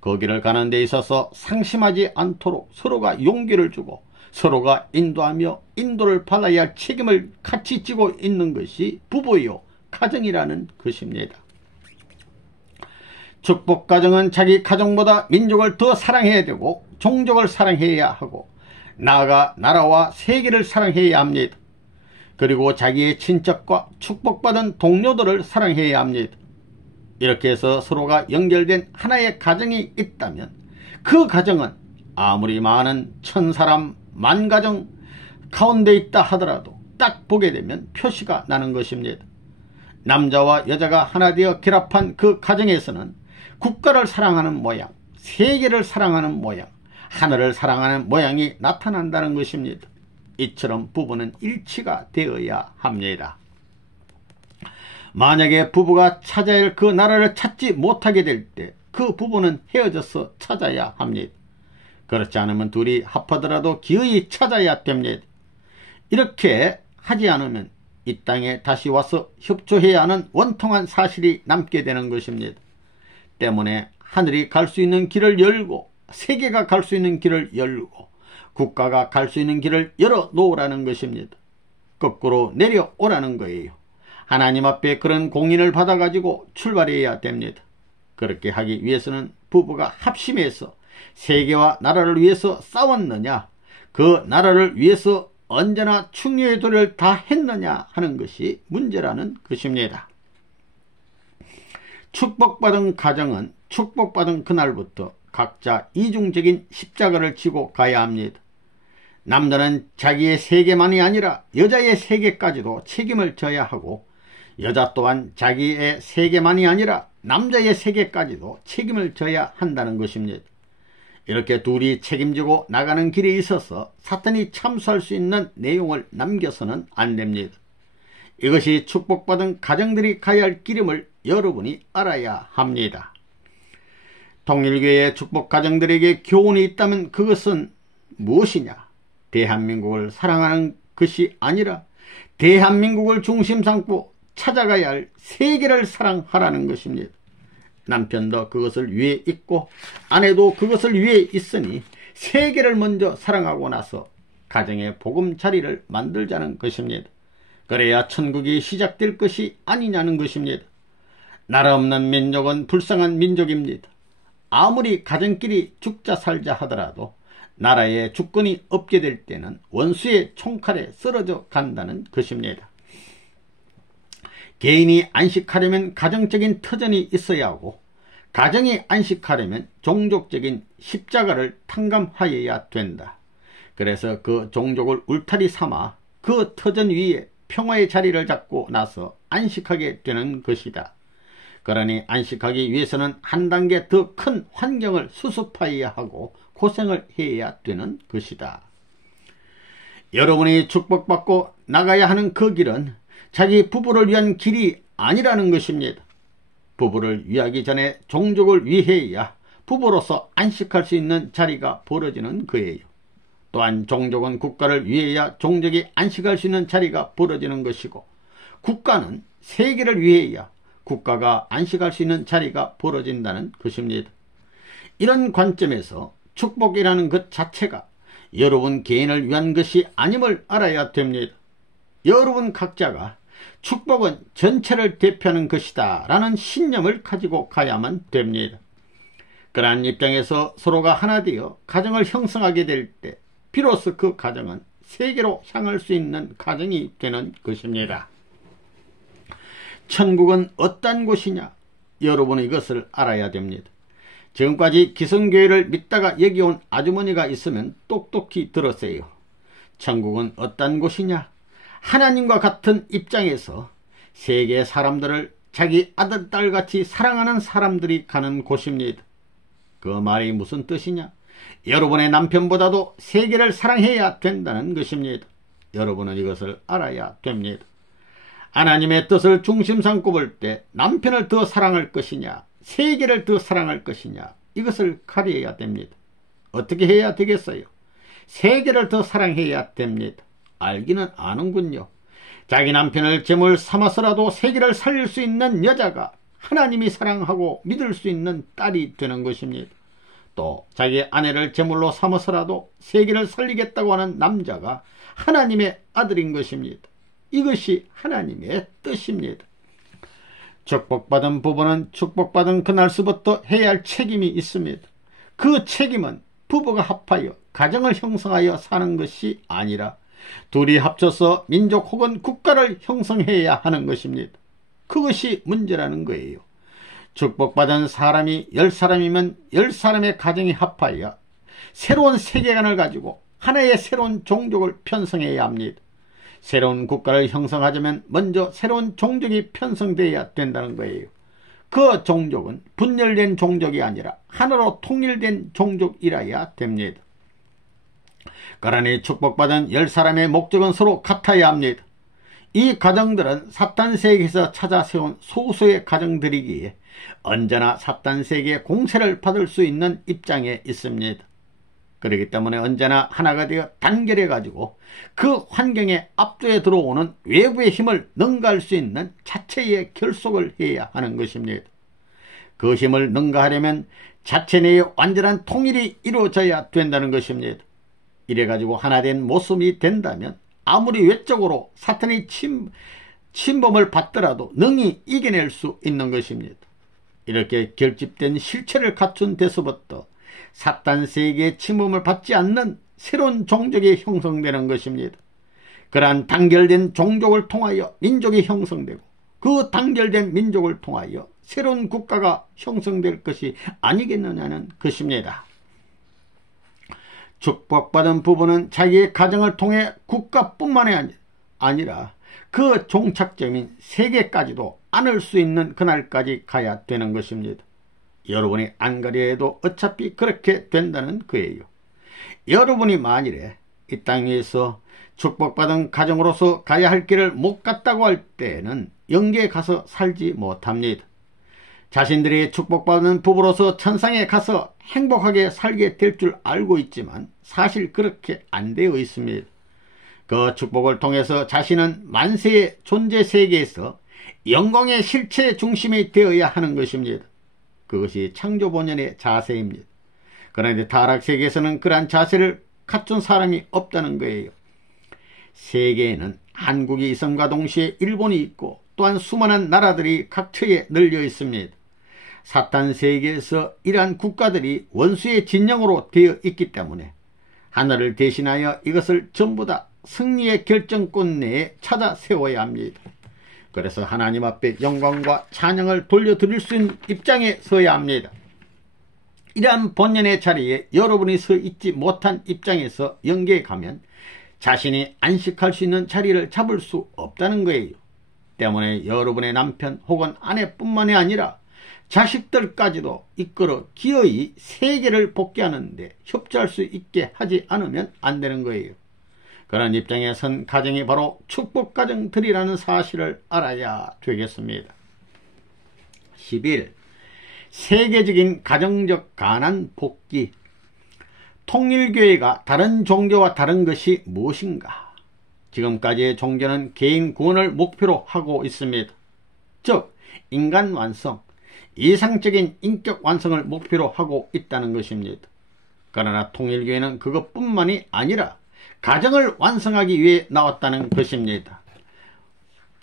거기를 가는 데 있어서 상심하지 않도록 서로가 용기를 주고 서로가 인도하며 인도를 받아야 할 책임을 같이 지고 있는 것이 부부요 가정이라는 것입니다. 축복가정은 자기 가정보다 민족을 더 사랑해야 되고 종족을 사랑해야 하고 나아가 나라와 세계를 사랑해야 합니다. 그리고 자기의 친척과 축복받은 동료들을 사랑해야 합니다. 이렇게 해서 서로가 연결된 하나의 가정이 있다면 그 가정은 아무리 많은 1000사람, 10,000가정 가운데 있다 하더라도 딱 보게 되면 표시가 나는 것입니다. 남자와 여자가 하나 되어 결합한 그 가정에서는 국가를 사랑하는 모양, 세계를 사랑하는 모양, 하늘을 사랑하는 모양이 나타난다는 것입니다. 이처럼 부부는 일치가 되어야 합니다. 만약에 부부가 찾아야 할 그 나라를 찾지 못하게 될 때 그 부부는 헤어져서 찾아야 합니다. 그렇지 않으면 둘이 합하더라도 기어이 찾아야 됩니다. 이렇게 하지 않으면 이 땅에 다시 와서 협조해야 하는 원통한 사실이 남게 되는 것입니다. 때문에 하늘이 갈 수 있는 길을 열고 세계가 갈 수 있는 길을 열고 국가가 갈 수 있는 길을 열어 놓으라는 것입니다. 거꾸로 내려오라는 거예요. 하나님 앞에 그런 공인을 받아 가지고 출발해야 됩니다. 그렇게 하기 위해서는 부부가 합심해서 세계와 나라를 위해서 싸웠느냐, 그 나라를 위해서 언제나 충효의 도를 다 했느냐 하는 것이 문제라는 것입니다. 축복받은 가정은 축복받은 그날부터 각자 이중적인 십자가를 지고 가야 합니다. 남자는 자기의 세계만이 아니라 여자의 세계까지도 책임을 져야 하고, 여자 또한 자기의 세계만이 아니라 남자의 세계까지도 책임을 져야 한다는 것입니다. 이렇게 둘이 책임지고 나가는 길에 있어서 사탄이 참수할 수 있는 내용을 남겨서는 안 됩니다. 이것이 축복받은 가정들이 가야 할 길임을 여러분이 알아야 합니다. 통일교회의 축복 가정들에게 교훈이 있다면 그것은 무엇이냐? 대한민국을 사랑하는 것이 아니라 대한민국을 중심 삼고 찾아가야 할 세계를 사랑하라는 것입니다. 남편도 그것을 위해 있고 아내도 그것을 위해 있으니 세계를 먼저 사랑하고 나서 가정의 보금자리를 만들자는 것입니다. 그래야 천국이 시작될 것이 아니냐는 것입니다. 나라 없는 민족은 불쌍한 민족입니다. 아무리 가정끼리 죽자 살자 하더라도 나라에 주권이 없게 될 때는 원수의 총칼에 쓰러져 간다는 것입니다. 개인이 안식하려면 가정적인 터전이 있어야 하고, 가정이 안식하려면 종족적인 십자가를 탕감하여야 된다. 그래서 그 종족을 울타리 삼아 그 터전 위에 평화의 자리를 잡고 나서 안식하게 되는 것이다. 그러니 안식하기 위해서는 한 단계 더 큰 환경을 수습하여야 하고 고생을 해야 되는 것이다. 여러분이 축복받고 나가야 하는 그 길은 자기 부부를 위한 길이 아니라는 것입니다. 부부를 위하기 전에 종족을 위해야 부부로서 안식할 수 있는 자리가 벌어지는 거예요. 또한 종족은 국가를 위해야 종족이 안식할 수 있는 자리가 벌어지는 것이고, 국가는 세계를 위해야 국가가 안식할 수 있는 자리가 벌어진다는 것입니다. 이런 관점에서 축복이라는 것 자체가 여러분 개인을 위한 것이 아님을 알아야 됩니다. 여러분 각자가 축복은 전체를 대표하는 것이다 라는 신념을 가지고 가야만 됩니다. 그러한 입장에서 서로가 하나 되어 가정을 형성하게 될 때 비로소 그 가정은 세계로 향할 수 있는 가정이 되는 것입니다. 천국은 어떤 곳이냐? 여러분은 이것을 알아야 됩니다. 지금까지 기성교회를 믿다가 여기 온 아주머니가 있으면 똑똑히 들으세요. 천국은 어떤 곳이냐? 하나님과 같은 입장에서 세계 사람들을 자기 아들, 딸같이 사랑하는 사람들이 가는 곳입니다. 그 말이 무슨 뜻이냐? 여러분의 남편보다도 세계를 사랑해야 된다는 것입니다. 여러분은 이것을 알아야 됩니다. 하나님의 뜻을 중심 삼고 볼 때 남편을 더 사랑할 것이냐, 세계를 더 사랑할 것이냐, 이것을 가려야 됩니다. 어떻게 해야 되겠어요? 세계를 더 사랑해야 됩니다. 알기는 아는군요. 자기 남편을 제물 삼아서라도 세계를 살릴 수 있는 여자가 하나님이 사랑하고 믿을 수 있는 딸이 되는 것입니다. 또 자기 아내를 제물로 삼아서라도 세계를 살리겠다고 하는 남자가 하나님의 아들인 것입니다. 이것이 하나님의 뜻입니다. 축복받은 부부는 축복받은 그날서부터 해야 할 책임이 있습니다. 그 책임은 부부가 합하여 가정을 형성하여 사는 것이 아니라 둘이 합쳐서 민족 혹은 국가를 형성해야 하는 것입니다. 그것이 문제라는 거예요. 축복받은 사람이 10사람이면 10사람의 가정이 합하여 새로운 세계관을 가지고 하나의 새로운 종족을 편성해야 합니다. 새로운 국가를 형성하자면 먼저 새로운 종족이 편성되어야 된다는 거예요. 그 종족은 분열된 종족이 아니라 하나로 통일된 종족이라야 됩니다. 그러니 축복받은 10사람의 목적은 서로 같아야 합니다. 이 가정들은 사탄 세계에서 찾아 세운 소수의 가정들이기에 언제나 사탄 세계의 공세를 받을 수 있는 입장에 있습니다. 그렇기 때문에 언제나 하나가 되어 단결해 가지고 그 환경에 압도해 들어오는 외부의 힘을 능가할 수 있는 자체의 결속을 해야 하는 것입니다. 그 힘을 능가하려면 자체 내에 완전한 통일이 이루어져야 된다는 것입니다. 이래 가지고 하나 된 모습이 된다면 아무리 외적으로 사탄의 침범을 받더라도 능히 이겨낼 수 있는 것입니다. 이렇게 결집된 실체를 갖춘 데서부터 사탄 세계의 침범을 받지 않는 새로운 종족이 형성되는 것입니다. 그러한 단결된 종족을 통하여 민족이 형성되고 그 단결된 민족을 통하여 새로운 국가가 형성될 것이 아니겠느냐는 것입니다. 축복받은 부부는 자기의 가정을 통해 국가뿐만이 아니라 그 종착점인 세계까지도 안을 수 있는 그날까지 가야 되는 것입니다. 여러분이 안 가려 해도 어차피 그렇게 된다는 거예요. 여러분이 만일에 이 땅에서 축복받은 가정으로서 가야 할 길을 못 갔다고 할 때는 영계에 가서 살지 못합니다. 자신들이 축복받은 부부로서 천상에 가서 행복하게 살게 될 줄 알고 있지만 사실 그렇게 안 되어 있습니다. 그 축복을 통해서 자신은 만세의 존재 세계에서 영광의 실체 중심이 되어야 하는 것입니다. 그것이 창조 본연의 자세입니다. 그런데 타락세계에서는 그러한 자세를 갖춘 사람이 없다는 거예요. 세계에는 한국이 있음과 동시에 일본이 있고 또한 수많은 나라들이 각처에 널려 있습니다. 사탄 세계에서 이러한 국가들이 원수의 진영으로 되어 있기 때문에 하나를 대신하여 이것을 전부 다 승리의 결정권 내에 찾아 세워야 합니다. 그래서 하나님 앞에 영광과 찬양을 돌려드릴 수 있는 입장에 서야 합니다. 이러한 본연의 자리에 여러분이 서 있지 못한 입장에서 영계에 가면 자신이 안식할 수 있는 자리를 잡을 수 없다는 거예요. 때문에 여러분의 남편 혹은 아내뿐만이 아니라 자식들까지도 이끌어 기어이 세계를 복귀하는데 협조할 수 있게 하지 않으면 안 되는 거예요. 그런 입장에 선 가정이 바로 축복가정들이라는 사실을 알아야 되겠습니다. 11. 세계적인 가정적 가난 복귀. 통일교회가 다른 종교와 다른 것이 무엇인가? 지금까지의 종교는 개인 구원을 목표로 하고 있습니다. 즉 인간 완성, 이상적인 인격 완성을 목표로 하고 있다는 것입니다. 그러나 통일교회는 그것뿐만이 아니라 가정을 완성하기 위해 나왔다는 것입니다.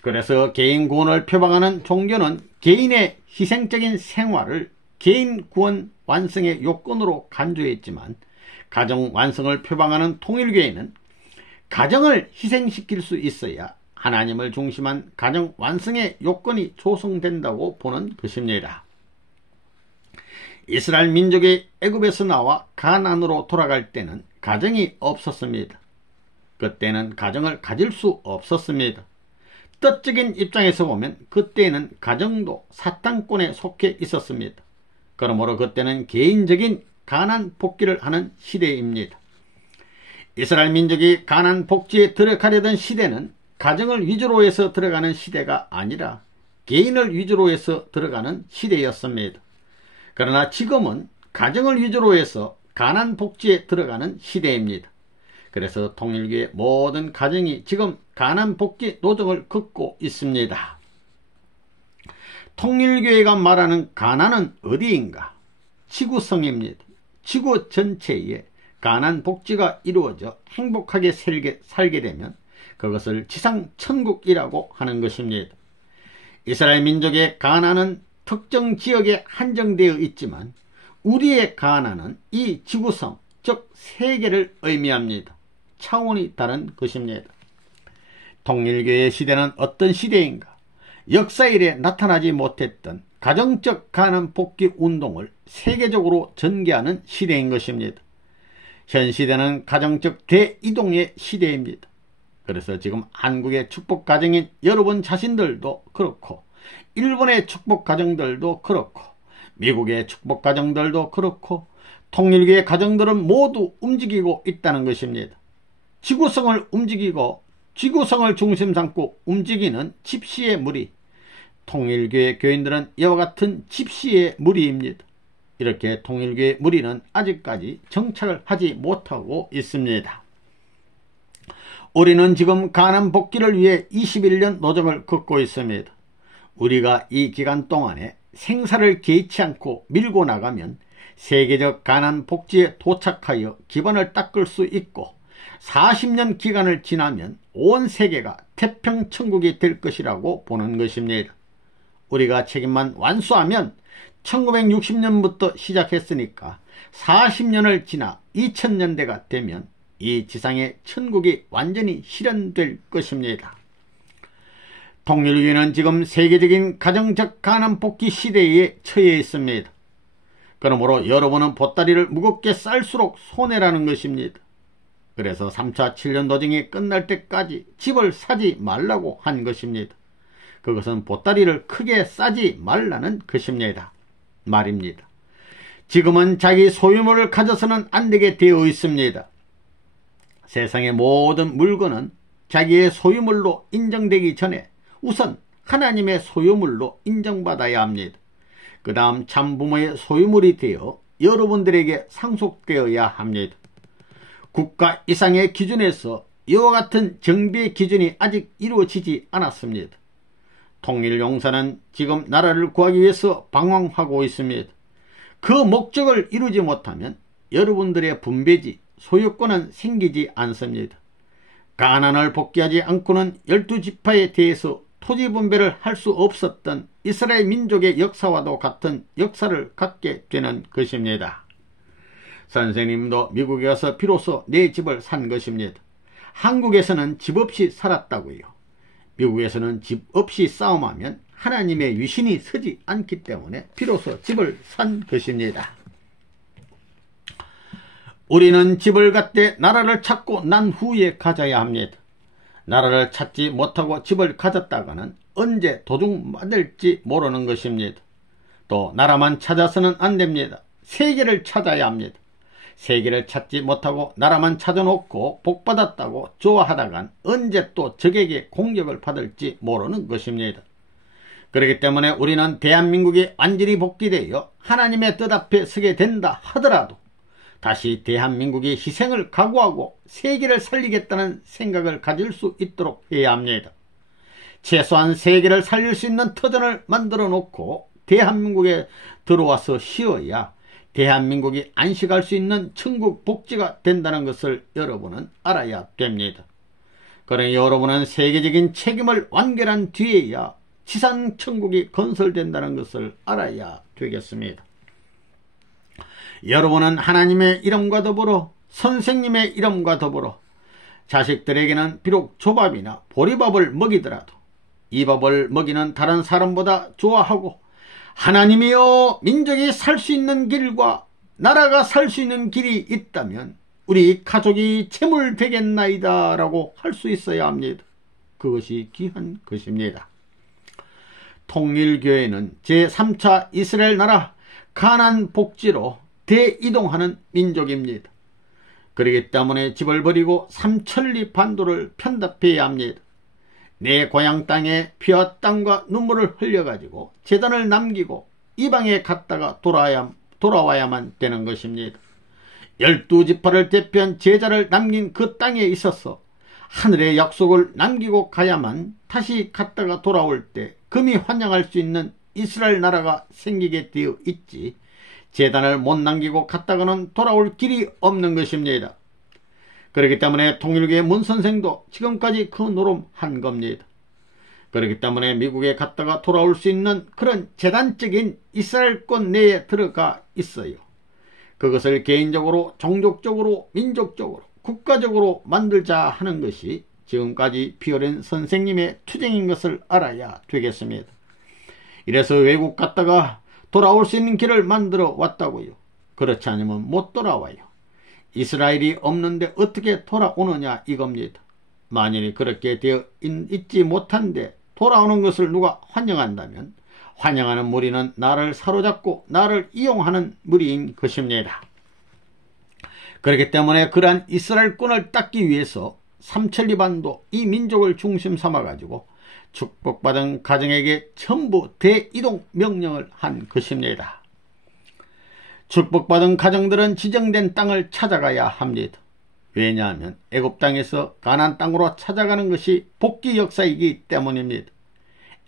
그래서 개인 구원을 표방하는 종교는 개인의 희생적인 생활을 개인 구원 완성의 요건으로 간주했지만 가정 완성을 표방하는 통일교회는 가정을 희생시킬 수 있어야 하나님을 중심한 가정 완성의 요건이 조성된다고 보는 것입니다. 이스라엘 민족이 애굽에서 나와 가나안으로 돌아갈 때는 가정이 없었습니다. 그때는 가정을 가질 수 없었습니다. 뜻적인 입장에서 보면 그때는 가정도 사탄권에 속해 있었습니다. 그러므로 그때는 개인적인 가난 복귀를 하는 시대입니다. 이스라엘 민족이 가난 복지에 들어가려던 시대는 가정을 위주로 해서 들어가는 시대가 아니라 개인을 위주로 해서 들어가는 시대였습니다. 그러나 지금은 가정을 위주로 해서 가난 복지에 들어가는 시대입니다. 그래서 통일교의 모든 가정이 지금 가난 복지 노정을 긋고 있습니다. 통일교회가 말하는 가난은 어디인가? 지구성입니다. 지구 전체에 가난 복지가 이루어져 행복하게 살게 되면 그것을 지상 천국이라고 하는 것입니다. 이스라엘 민족의 가난은 특정 지역에 한정되어 있지만 우리의 가난은 이 지구성 법적 세계를 의미합니다. 차원이 다른 것입니다. 통일교의 시대는 어떤 시대인가? 역사 이래 나타나지 못했던 가정적 가난 복귀 운동을 세계적으로 전개하는 시대인 것입니다. 현 시대는 가정적 대이동의 시대입니다. 그래서 지금 한국의 축복 가정인 여러분 자신들도 그렇고, 일본의 축복 가정들도 그렇고, 미국의 축복 가정들도 그렇고, 통일교의 가정들은 모두 움직이고 있다는 것입니다. 지구성을 움직이고 지구성을 중심 삼고 움직이는 집시의 무리, 통일교의 교인들은 이와 같은 집시의 무리입니다. 이렇게 통일교의 무리는 아직까지 정착을 하지 못하고 있습니다. 우리는 지금 가난 복귀를 위해 21년 노정을 걷고 있습니다. 우리가 이 기간 동안에 생사를 개의치 않고 밀고 나가면 세계적 가난 복지에 도착하여 기반을 닦을 수 있고, 40년 기간을 지나면 온 세계가 태평천국이 될 것이라고 보는 것입니다. 우리가 책임만 완수하면 1960년부터 시작했으니까 40년을 지나 2000년대가 되면 이 지상의 천국이 완전히 실현될 것입니다. 통일교는 지금 세계적인 가정적 가난 복귀 시대에 처해 있습니다. 그러므로 여러분은 보따리를 무겁게 쌀수록 손해라는 것입니다. 그래서 3차 7년 노정이 끝날 때까지 집을 사지 말라고 한 것입니다. 그것은 보따리를 크게 싸지 말라는 것입니다. 말입니다. 지금은 자기 소유물을 가져서는 안 되게 되어 있습니다. 세상의 모든 물건은 자기의 소유물로 인정되기 전에 우선 하나님의 소유물로 인정받아야 합니다. 그 다음 참부모의 소유물이 되어 여러분들에게 상속되어야 합니다. 국가 이상의 기준에서 이와 같은 정비의 기준이 아직 이루어지지 않았습니다. 통일용사는 지금 나라를 구하기 위해서 방황하고 있습니다. 그 목적을 이루지 못하면 여러분들의 분배지, 소유권은 생기지 않습니다. 가나안을 복귀하지 않고는 12지파에 대해서 토지 분배를 할 수 없었던 이스라엘 민족의 역사와도 같은 역사를 갖게 되는 것입니다. 선생님도 미국에 가서 비로소 내 집을 산 것입니다. 한국에서는 집 없이 살았다고요. 미국에서는 집 없이 싸움하면 하나님의 위신이 서지 않기 때문에 비로소 집을 산 것입니다. 우리는 집을 갖되 나라를 찾고 난 후에 가져야 합니다. 나라를 찾지 못하고 집을 가졌다가는 언제 도둑맞을지 모르는 것입니다. 또 나라만 찾아서는 안 됩니다. 세계를 찾아야 합니다. 세계를 찾지 못하고 나라만 찾아놓고 복받았다고 좋아하다간 언제 또 적에게 공격을 받을지 모르는 것입니다. 그렇기 때문에 우리는 대한민국이 완전히 복귀되어 하나님의 뜻 앞에 서게 된다 하더라도 다시 대한민국이 희생을 각오하고 세계를 살리겠다는 생각을 가질 수 있도록 해야 합니다. 최소한 세계를 살릴 수 있는 터전을 만들어 놓고 대한민국에 들어와서 쉬어야 대한민국이 안식할 수 있는 천국 복지가 된다는 것을 여러분은 알아야 됩니다. 그러니 여러분은 세계적인 책임을 완결한 뒤에야 지상 천국이 건설된다는 것을 알아야 되겠습니다. 여러분은 하나님의 이름과 더불어 선생님의 이름과 더불어 자식들에게는 비록 조밥이나 보리밥을 먹이더라도 이 밥을 먹이는 다른 사람보다 좋아하고 하나님이여 민족이 살 수 있는 길과 나라가 살 수 있는 길이 있다면 우리 가족이 재물되겠나이다 라고 할 수 있어야 합니다. 그것이 귀한 것입니다. 통일교회는 제3차 이스라엘 나라 가나안 복지로 대이동하는 민족입니다. 그렇기 때문에 집을 버리고 삼천리 반도를 편답해야 합니다. 내 고향 땅에 피와 땀과 눈물을 흘려가지고 재단을 남기고 이방에 갔다가 돌아와야만 되는 것입니다. 12지파를 대표한 제자를 남긴 그 땅에 있어서 하늘의 약속을 남기고 가야만 다시 갔다가 돌아올 때 금이 환영할 수 있는 이스라엘 나라가 생기게 되어 있지, 재단을 못 남기고 갔다가는 돌아올 길이 없는 것입니다. 그렇기 때문에 통일교의 문 선생도 지금까지 그 노름한 겁니다. 그렇기 때문에 미국에 갔다가 돌아올 수 있는 그런 재단적인 이스라엘권 내에 들어가 있어요. 그것을 개인적으로, 종족적으로, 민족적으로, 국가적으로 만들자 하는 것이 지금까지 피어낸 선생님의 투쟁인 것을 알아야 되겠습니다. 이래서 외국 갔다가 돌아올 수 있는 길을 만들어 왔다고요. 그렇지 않으면 못 돌아와요. 이스라엘이 없는데 어떻게 돌아오느냐 이겁니다. 만일이 그렇게 되어 있지 못한데 돌아오는 것을 누가 환영한다면 환영하는 무리는 나를 사로잡고 나를 이용하는 무리인 것입니다. 그렇기 때문에 그러한 이스라엘권을 닦기 위해서 삼천리반도 이 민족을 중심 삼아가지고 축복받은 가정에게 전부 대이동 명령을 한 것입니다. 축복받은 가정들은 지정된 땅을 찾아가야 합니다. 왜냐하면 애굽 땅에서 가나안 땅으로 찾아가는 것이 복귀 역사이기 때문입니다.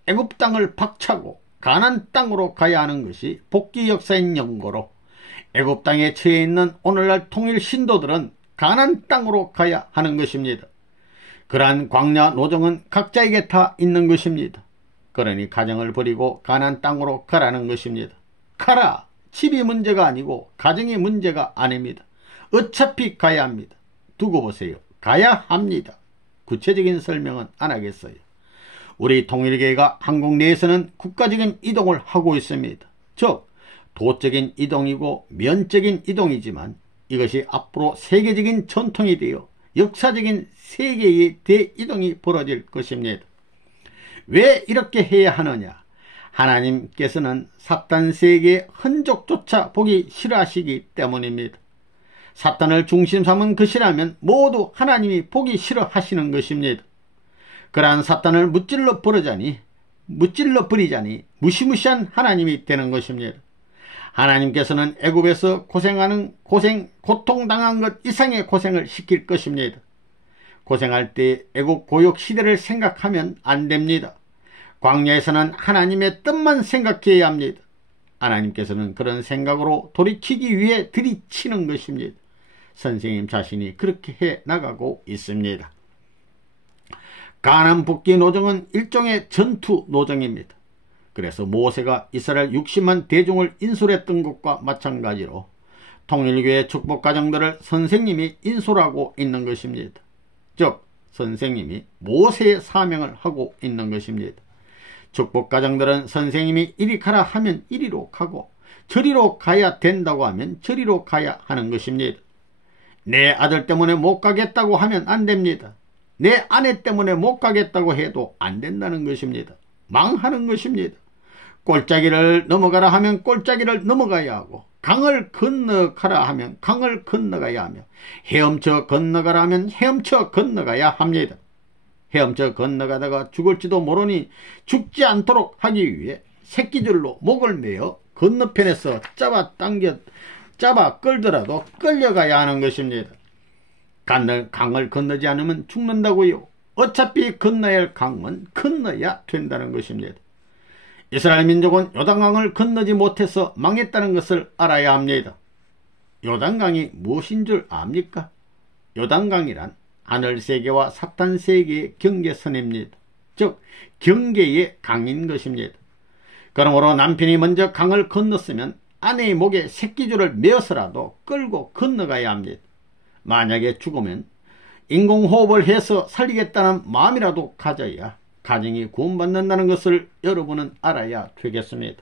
애굽 땅을 박차고 가나안 땅으로 가야 하는 것이 복귀 역사인 연고로 애굽 땅에 처해 있는 오늘날 통일 신도들은 가나안 땅으로 가야 하는 것입니다. 그러한 광야 노정은 각자에게 다 있는 것입니다. 그러니 가정을 버리고 가나안 땅으로 가라는 것입니다. 가라! 집이 문제가 아니고 가정이 문제가 아닙니다. 어차피 가야 합니다. 두고 보세요. 가야 합니다. 구체적인 설명은 안 하겠어요. 우리 통일교회가 한국 내에서는 국가적인 이동을 하고 있습니다. 즉 도적인 이동이고 면적인 이동이지만 이것이 앞으로 세계적인 전통이 되어 역사적인 세계의 대이동이 벌어질 것입니다. 왜 이렇게 해야 하느냐? 하나님께서는 사탄 세계의 흔적조차 보기 싫어하시기 때문입니다. 사탄을 중심 삼은 것이라면 모두 하나님이 보기 싫어하시는 것입니다. 그러한 사탄을 무찔러 버리자니 무시무시한 하나님이 되는 것입니다. 하나님께서는 애굽에서 고통당한 것 이상의 고생을 시킬 것입니다. 고생할 때 애굽 고역 시대를 생각하면 안 됩니다. 광야에서는 하나님의 뜻만 생각해야 합니다. 하나님께서는 그런 생각으로 돌이키기 위해 들이치는 것입니다. 선생님 자신이 그렇게 해 나가고 있습니다. 가나안 복귀 노정은 일종의 전투 노정입니다. 그래서 모세가 이스라엘 60만 대중을 인솔했던 것과 마찬가지로 통일교회 축복가정들을 선생님이 인솔하고 있는 것입니다. 즉 선생님이 모세의 사명을 하고 있는 것입니다. 축복가정들은 선생님이 이리 가라 하면 이리로 가고 저리로 가야 된다고 하면 저리로 가야 하는 것입니다. 내 아들 때문에 못 가겠다고 하면 안 됩니다. 내 아내 때문에 못 가겠다고 해도 안 된다는 것입니다. 망하는 것입니다. 골짜기를 넘어가라 하면 골짜기를 넘어가야 하고 강을 건너가라 하면 강을 건너가야 하며 헤엄쳐 건너가라 하면 헤엄쳐 건너가야 합니다. 헤엄쳐 건너가다가 죽을지도 모르니 죽지 않도록 하기 위해 새끼줄로 목을 매어 건너편에서 잡아 끌더라도 끌려가야 하는 것입니다. 강을 건너지 않으면 죽는다고요. 어차피 건너야 할 강은 건너야 된다는 것입니다. 이스라엘 민족은 요단강을 건너지 못해서 망했다는 것을 알아야 합니다. 요단강이 무엇인 줄 압니까? 요단강이란 하늘세계와 사탄세계의 경계선입니다. 즉 경계의 강인 것입니다. 그러므로 남편이 먼저 강을 건넜으면 아내의 목에 새끼줄을 메어서라도 끌고 건너가야 합니다. 만약에 죽으면 인공호흡을 해서 살리겠다는 마음이라도 가져야 가정이 구원받는다는 것을 여러분은 알아야 되겠습니다.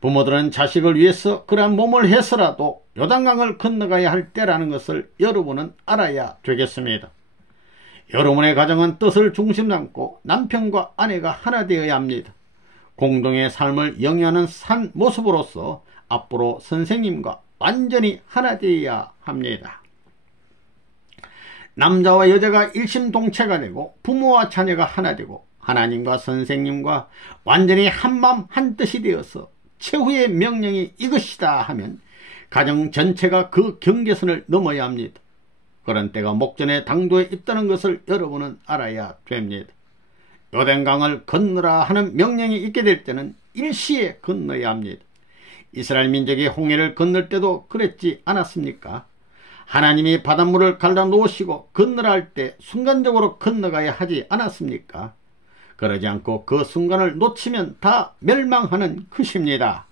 부모들은 자식을 위해서 그러한 몸을 해서라도 요단강을 건너가야 할 때라는 것을 여러분은 알아야 되겠습니다. 여러분의 가정은 뜻을 중심 삼고 남편과 아내가 하나 되어야 합니다. 공동의 삶을 영위하는 산 모습으로서 앞으로 선생님과 완전히 하나 되어야 합니다. 남자와 여자가 일심동체가 되고 부모와 자녀가 하나 되고 하나님과 선생님과 완전히 한마음 한뜻이 되어서 최후의 명령이 이것이다 하면 가정 전체가 그 경계선을 넘어야 합니다. 그런 때가 목전에 당도에 있다는 것을 여러분은 알아야 됩니다. 요단강을 건너라 하는 명령이 있게 될 때는 일시에 건너야 합니다. 이스라엘 민족이 홍해를 건널 때도 그랬지 않았습니까? 하나님이 바닷물을 갈라놓으시고 건너라 할 때 순간적으로 건너가야 하지 않았습니까? 그러지 않고 그 순간을 놓치면 다 멸망하는 것입니다.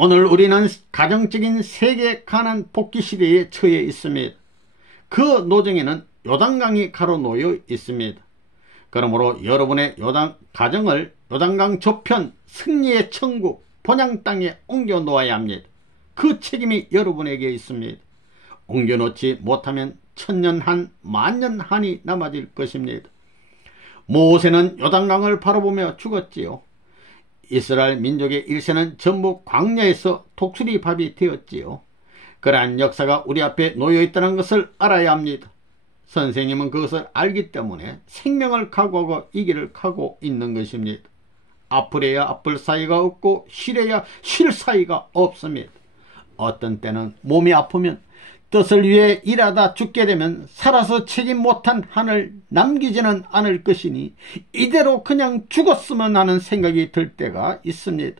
오늘 우리는 가정적인 세계 가난 복귀 시대에 처해 있습니다. 그 노정에는 요단강이 가로놓여 있습니다. 그러므로 여러분의 가정을 요단강 저편 승리의 천국 본향 땅에 옮겨 놓아야 합니다. 그 책임이 여러분에게 있습니다. 옮겨 놓지 못하면 천년한 만년한이 남아질 것입니다. 모세는 요단강을 바라보며 죽었지요. 이스라엘 민족의 일세는 전부 광야에서 독수리밥이 되었지요. 그러한 역사가 우리 앞에 놓여 있다는 것을 알아야 합니다. 선생님은 그것을 알기 때문에 생명을 각오하고 이 길을 가고 있는 것입니다. 아플래야 아플 사이가 없고 쉬래야 쉴 사이가 없습니다. 어떤 때는 몸이 아프면 뜻을 위해 일하다 죽게 되면 살아서 책임 못한 한을 남기지는 않을 것이니 이대로 그냥 죽었으면 하는 생각이 들 때가 있습니다.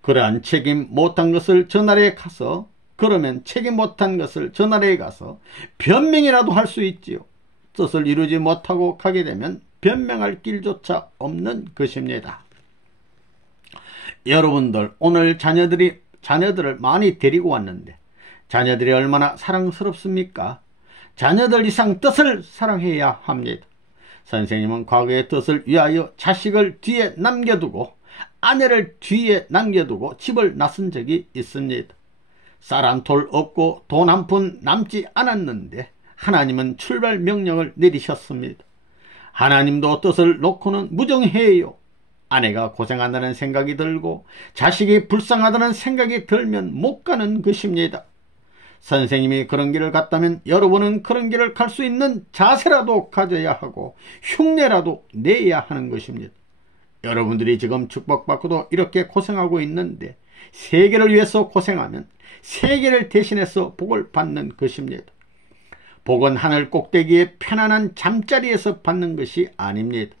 그러한 책임 못한 것을 전날에 가서 그러면 책임 못한 것을 전날에 가서 변명이라도 할 수 있지요. 뜻을 이루지 못하고 가게 되면 변명할 길조차 없는 것입니다. 여러분들 오늘 자녀들을 많이 데리고 왔는데 자녀들이 얼마나 사랑스럽습니까? 자녀들 이상 뜻을 사랑해야 합니다. 선생님은 과거의 뜻을 위하여 자식을 뒤에 남겨두고 아내를 뒤에 남겨두고 집을 나선 적이 있습니다. 쌀 한 톨 없고 돈 한 푼 남지 않았는데 하나님은 출발 명령을 내리셨습니다. 하나님도 뜻을 놓고는 무정해요. 아내가 고생한다는 생각이 들고 자식이 불쌍하다는 생각이 들면 못 가는 것입니다. 선생님이 그런 길을 갔다면 여러분은 그런 길을 갈 수 있는 자세라도 가져야 하고 흉내라도 내야 하는 것입니다. 여러분들이 지금 축복받고도 이렇게 고생하고 있는데 세계를 위해서 고생하면 세계를 대신해서 복을 받는 것입니다. 복은 하늘 꼭대기의 편안한 잠자리에서 받는 것이 아닙니다.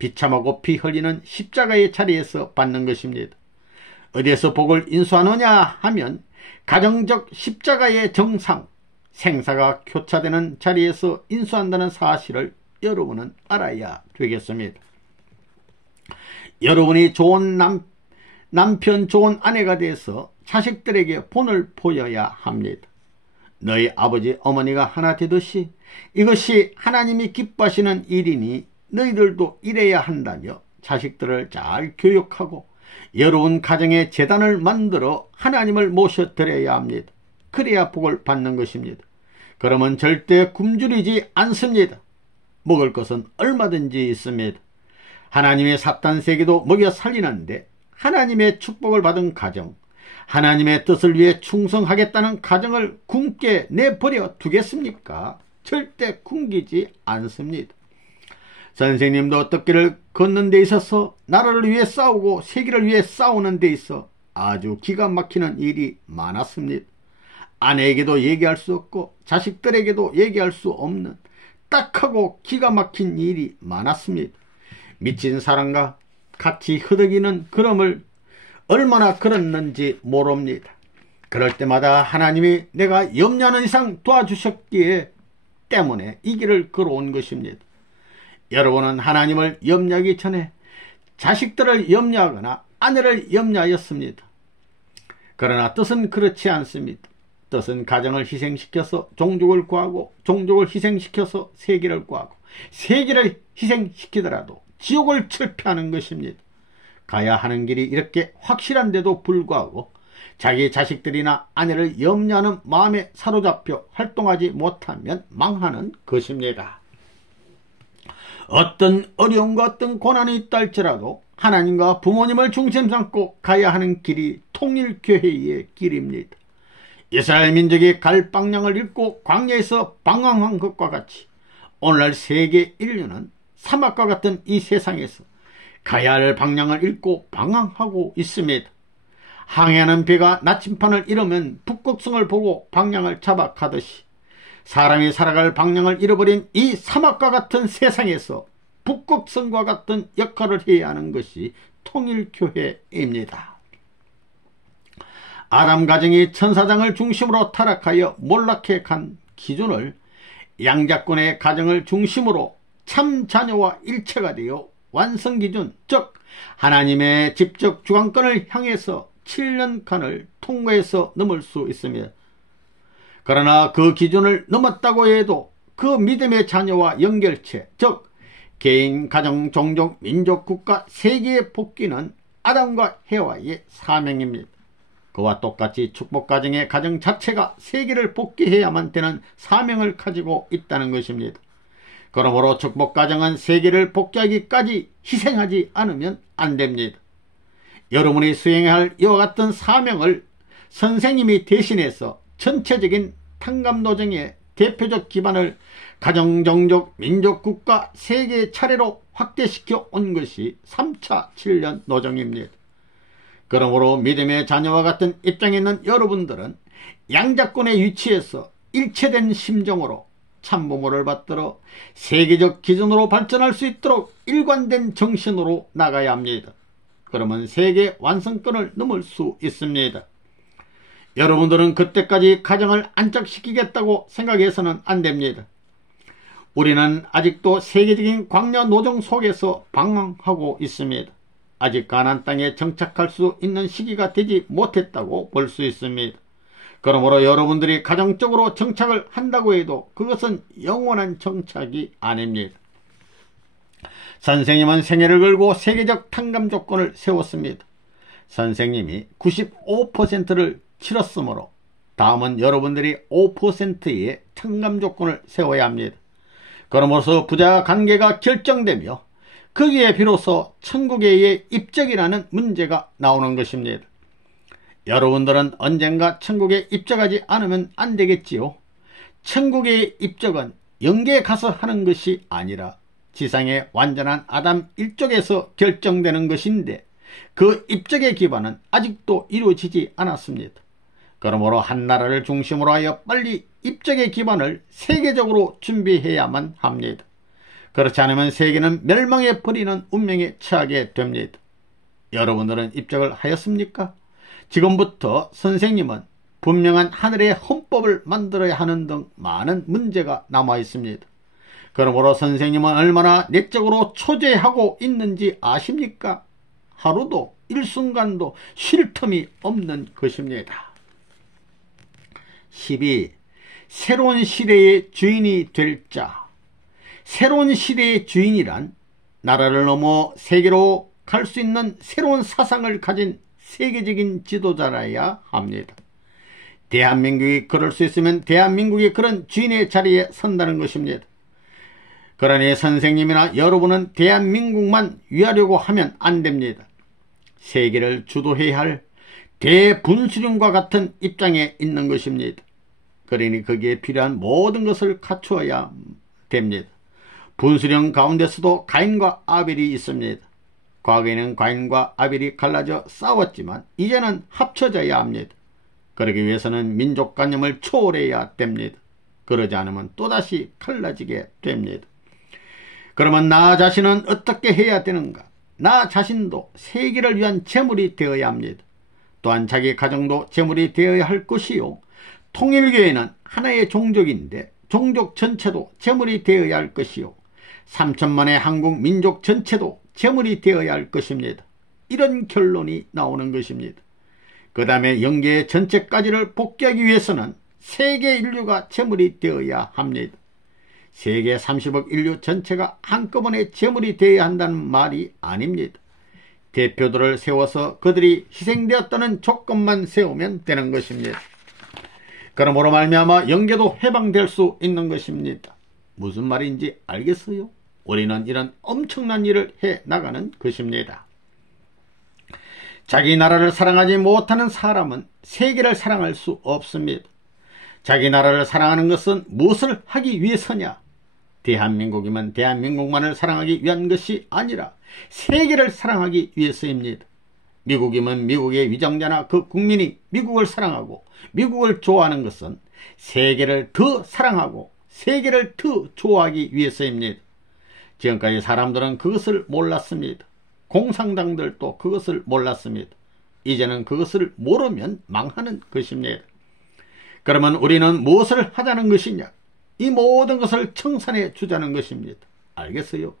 비참하고 피 흘리는 십자가의 자리에서 받는 것입니다. 어디에서 복을 인수하느냐 하면 가정적 십자가의 정상, 생사가 교차되는 자리에서 인수한다는 사실을 여러분은 알아야 되겠습니다. 여러분이 좋은 남편, 좋은 아내가 돼서 자식들에게 본을 보여야 합니다. 너희 아버지 어머니가 하나 되듯이 이것이 하나님이 기뻐하시는 일이니 너희들도 이래야 한다며 자식들을 잘 교육하고 여러분 가정에 제단을 만들어 하나님을 모셔드려야 합니다. 그래야 복을 받는 것입니다. 그러면 절대 굶주리지 않습니다. 먹을 것은 얼마든지 있습니다. 하나님의 삽단 세계도 먹여 살리는데 하나님의 축복을 받은 가정, 하나님의 뜻을 위해 충성하겠다는 가정을 굶게 내버려 두겠습니까? 절대 굶기지 않습니다. 선생님도 어떻게를 걷는 데 있어서 나라를 위해 싸우고 세계를 위해 싸우는 데 있어 아주 기가 막히는 일이 많았습니다. 아내에게도 얘기할 수 없고 자식들에게도 얘기할 수 없는 딱하고 기가 막힌 일이 많았습니다. 미친 사람과 같이 흐득이는 걸음을 얼마나 걸었는지 모릅니다. 그럴 때마다 하나님이 내가 염려하는 이상 도와주셨기에 때문에 이 길을 걸어온 것입니다. 여러분은 하나님을 염려하기 전에 자식들을 염려하거나 아내를 염려하였습니다. 그러나 뜻은 그렇지 않습니다. 뜻은 가정을 희생시켜서 종족을 구하고 종족을 희생시켜서 세계를 구하고 세계를 희생시키더라도 지옥을 철폐하는 것입니다. 가야 하는 길이 이렇게 확실한데도 불구하고 자기 자식들이나 아내를 염려하는 마음에 사로잡혀 활동하지 못하면 망하는 것입니다. 어떤 어려움과 어떤 고난이 있다 할지라도 하나님과 부모님을 중심 삼고 가야 하는 길이 통일교회의 길입니다. 이스라엘 민족이 갈 방향을 잃고 광야에서 방황한 것과 같이 오늘날 세계 인류는 사막과 같은 이 세상에서 가야 할 방향을 잃고 방황하고 있습니다. 항해하는 배가 나침판을 잃으면 북극성을 보고 방향을 잡아 가듯이 사람이 살아갈 방향을 잃어버린 이 사막과 같은 세상에서 북극성과 같은 역할을 해야 하는 것이 통일교회입니다. 아담 가정이 천사장을 중심으로 타락하여 몰락해 간 기준을 양자권의 가정을 중심으로 참 자녀와 일체가 되어 완성기준, 즉 하나님의 직접 주관권을 향해서 7년간을 통과해서 넘을 수 있습니다. 그러나 그 기준을 넘었다고 해도 그 믿음의 자녀와 연결체, 즉 개인, 가정, 종족, 민족, 국가, 세계의 복귀는 아담과 해와의 사명입니다. 그와 똑같이 축복가정의 가정 자체가 세계를 복귀해야만 되는 사명을 가지고 있다는 것입니다. 그러므로 축복가정은 세계를 복귀하기까지 희생하지 않으면 안 됩니다. 여러분이 수행해야 할 이와 같은 사명을 선생님이 대신해서 전체적인 탕감노정의 대표적 기반을 가정, 종족, 민족, 국가, 세계 차례로 확대시켜 온 것이 3차 7년 노정입니다. 그러므로 믿음의 자녀와 같은 입장에 있는 여러분들은 양자권의 위치에서 일체된 심정으로 참부모를 받들어 세계적 기준으로 발전할 수 있도록 일관된 정신으로 나가야 합니다. 그러면 세계 완성권을 넘을 수 있습니다. 여러분들은 그때까지 가정을 안착시키겠다고 생각해서는 안 됩니다. 우리는 아직도 세계적인 광야 노정 속에서 방황하고 있습니다. 아직 가나안 땅에 정착할 수 있는 시기가 되지 못했다고 볼 수 있습니다. 그러므로 여러분들이 가정적으로 정착을 한다고 해도 그것은 영원한 정착이 아닙니다. 선생님은 생애를 걸고 세계적 탕감 조건을 세웠습니다. 선생님이 95%를 치렀으므로 다음은 여러분들이 5%의 탕감 조건을 세워야 합니다. 그러면서 부자 관계가 결정되며 거기에 비로소 천국의 입적이라는 문제가 나오는 것입니다. 여러분들은 언젠가 천국에 입적하지 않으면 안 되겠지요. 천국의 입적은 영계에 가서 하는 것이 아니라 지상의 완전한 아담 일족에서 결정되는 것인데 그 입적의 기반은 아직도 이루어지지 않았습니다. 그러므로 한 나라를 중심으로 하여 빨리 입적의 기반을 세계적으로 준비해야만 합니다. 그렇지 않으면 세계는 멸망에 버리는 운명에 처하게 됩니다. 여러분들은 입적을 하였습니까? 지금부터 선생님은 분명한 하늘의 헌법을 만들어야 하는 등 많은 문제가 남아 있습니다. 그러므로 선생님은 얼마나 내적으로 초제하고 있는지 아십니까? 하루도 일순간도 쉴 틈이 없는 것입니다. 12. 새로운 시대의 주인이 될 자. 새로운 시대의 주인이란 나라를 넘어 세계로 갈 수 있는 새로운 사상을 가진 세계적인 지도자라야 합니다. 대한민국이 그럴 수 있으면 대한민국이 그런 주인의 자리에 선다는 것입니다. 그러니 선생님이나 여러분은 대한민국만 위하려고 하면 안 됩니다. 세계를 주도해야 할 대분수령과 같은 입장에 있는 것입니다. 그러니 거기에 필요한 모든 것을 갖추어야 됩니다. 분수령 가운데서도 가인과 아벨이 있습니다. 과거에는 가인과 아벨이 갈라져 싸웠지만 이제는 합쳐져야 합니다. 그러기 위해서는 민족관념을 초월해야 됩니다. 그러지 않으면 또다시 갈라지게 됩니다. 그러면 나 자신은 어떻게 해야 되는가? 나 자신도 세계를 위한 제물이 되어야 합니다. 또한 자기 가정도 제물이 되어야 할 것이요. 통일교회는 하나의 종족인데 종족 전체도 제물이 되어야 할 것이요. 3천만의 한국 민족 전체도 제물이 되어야 할 것입니다. 이런 결론이 나오는 것입니다. 그 다음에 영계 전체까지를 복귀하기 위해서는 세계 인류가 제물이 되어야 합니다. 세계 30억 인류 전체가 한꺼번에 제물이 되어야 한다는 말이 아닙니다. 대표들을 세워서 그들이 희생되었다는 조건만 세우면 되는 것입니다. 그러므로 말미암아 영계도 해방될 수 있는 것입니다. 무슨 말인지 알겠어요? 우리는 이런 엄청난 일을 해 나가는 것입니다. 자기 나라를 사랑하지 못하는 사람은 세계를 사랑할 수 없습니다. 자기 나라를 사랑하는 것은 무엇을 하기 위해서냐? 대한민국이면 대한민국만을 사랑하기 위한 것이 아니라 세계를 사랑하기 위해서입니다. 미국이면 미국의 위정자나 그 국민이 미국을 사랑하고 미국을 좋아하는 것은 세계를 더 사랑하고 세계를 더 좋아하기 위해서입니다. 지금까지 사람들은 그것을 몰랐습니다. 공산당들도 그것을 몰랐습니다. 이제는 그것을 모르면 망하는 것입니다. 그러면 우리는 무엇을 하자는 것이냐? 이 모든 것을 청산해 주자는 것입니다. 알겠어요?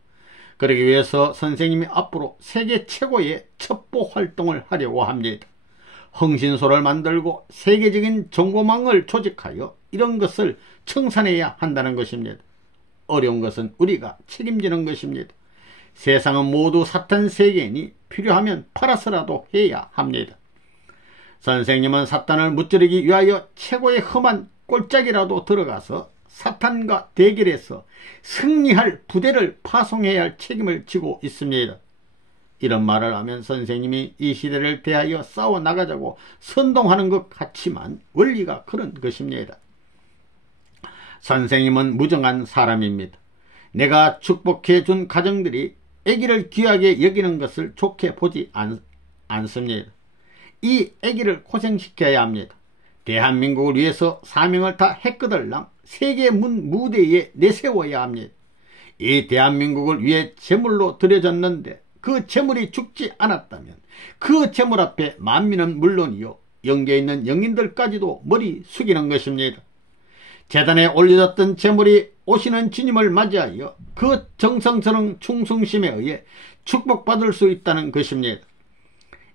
그러기 위해서 선생님이 앞으로 세계 최고의 첩보 활동을 하려고 합니다. 흥신소를 만들고 세계적인 정보망을 조직하여 이런 것을 청산해야 한다는 것입니다. 어려운 것은 우리가 책임지는 것입니다. 세상은 모두 사탄 세계인이 필요하면 팔아서라도 해야 합니다. 선생님은 사탄을 무찌르기 위하여 최고의 험한 꼴짝이라도 들어가서 사탄과 대결해서 승리할 부대를 파송해야 할 책임을 지고 있습니다. 이런 말을 하면 선생님이 이 시대를 대하여 싸워나가자고 선동하는 것 같지만 원리가 그런 것입니다. 선생님은 무정한 사람입니다. 내가 축복해 준 가정들이 아기를 귀하게 여기는 것을 좋게 보지 않습니다. 이 아기를 고생시켜야 합니다. 대한민국을 위해서 사명을 다 했거들랑 세계 무대에 내세워야 합니다. 이 대한민국을 위해 제물로 드려졌는데 그 제물이 죽지 않았다면 그 제물 앞에 만민은 물론이요 영계에 있는 영인들까지도 머리 숙이는 것입니다. 제단에 올려졌던 제물이 오시는 주님을 맞이하여 그 정성스러운 충성심에 의해 축복받을 수 있다는 것입니다.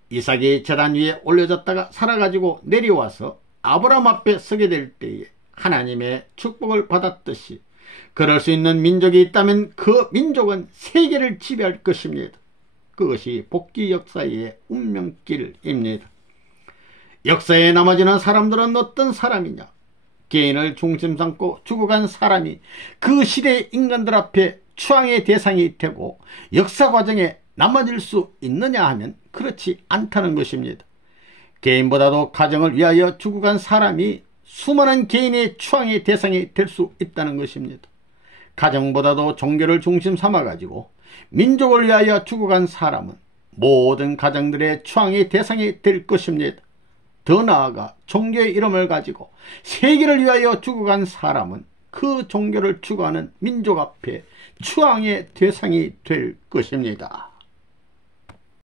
이삭이 제단 위에 올려졌다가 살아가지고 내려와서 아브라함 앞에 서게 될 때에 하나님의 축복을 받았듯이 그럴 수 있는 민족이 있다면 그 민족은 세계를 지배할 것입니다. 그것이 복귀 역사의 운명길입니다. 역사에 남아지는 사람들은 어떤 사람이냐? 개인을 중심 삼고 죽어간 사람이 그 시대의 인간들 앞에 추앙의 대상이 되고 역사 과정에 남아질 수 있느냐 하면 그렇지 않다는 것입니다. 개인보다도 가정을 위하여 죽어간 사람이 수많은 개인의 추앙의 대상이 될 수 있다는 것입니다. 가정보다도 종교를 중심 삼아가지고 민족을 위하여 죽어간 사람은 모든 가정들의 추앙의 대상이 될 것입니다. 더 나아가 종교의 이름을 가지고 세계를 위하여 죽어간 사람은 그 종교를 추구하는 민족 앞에 추앙의 대상이 될 것입니다.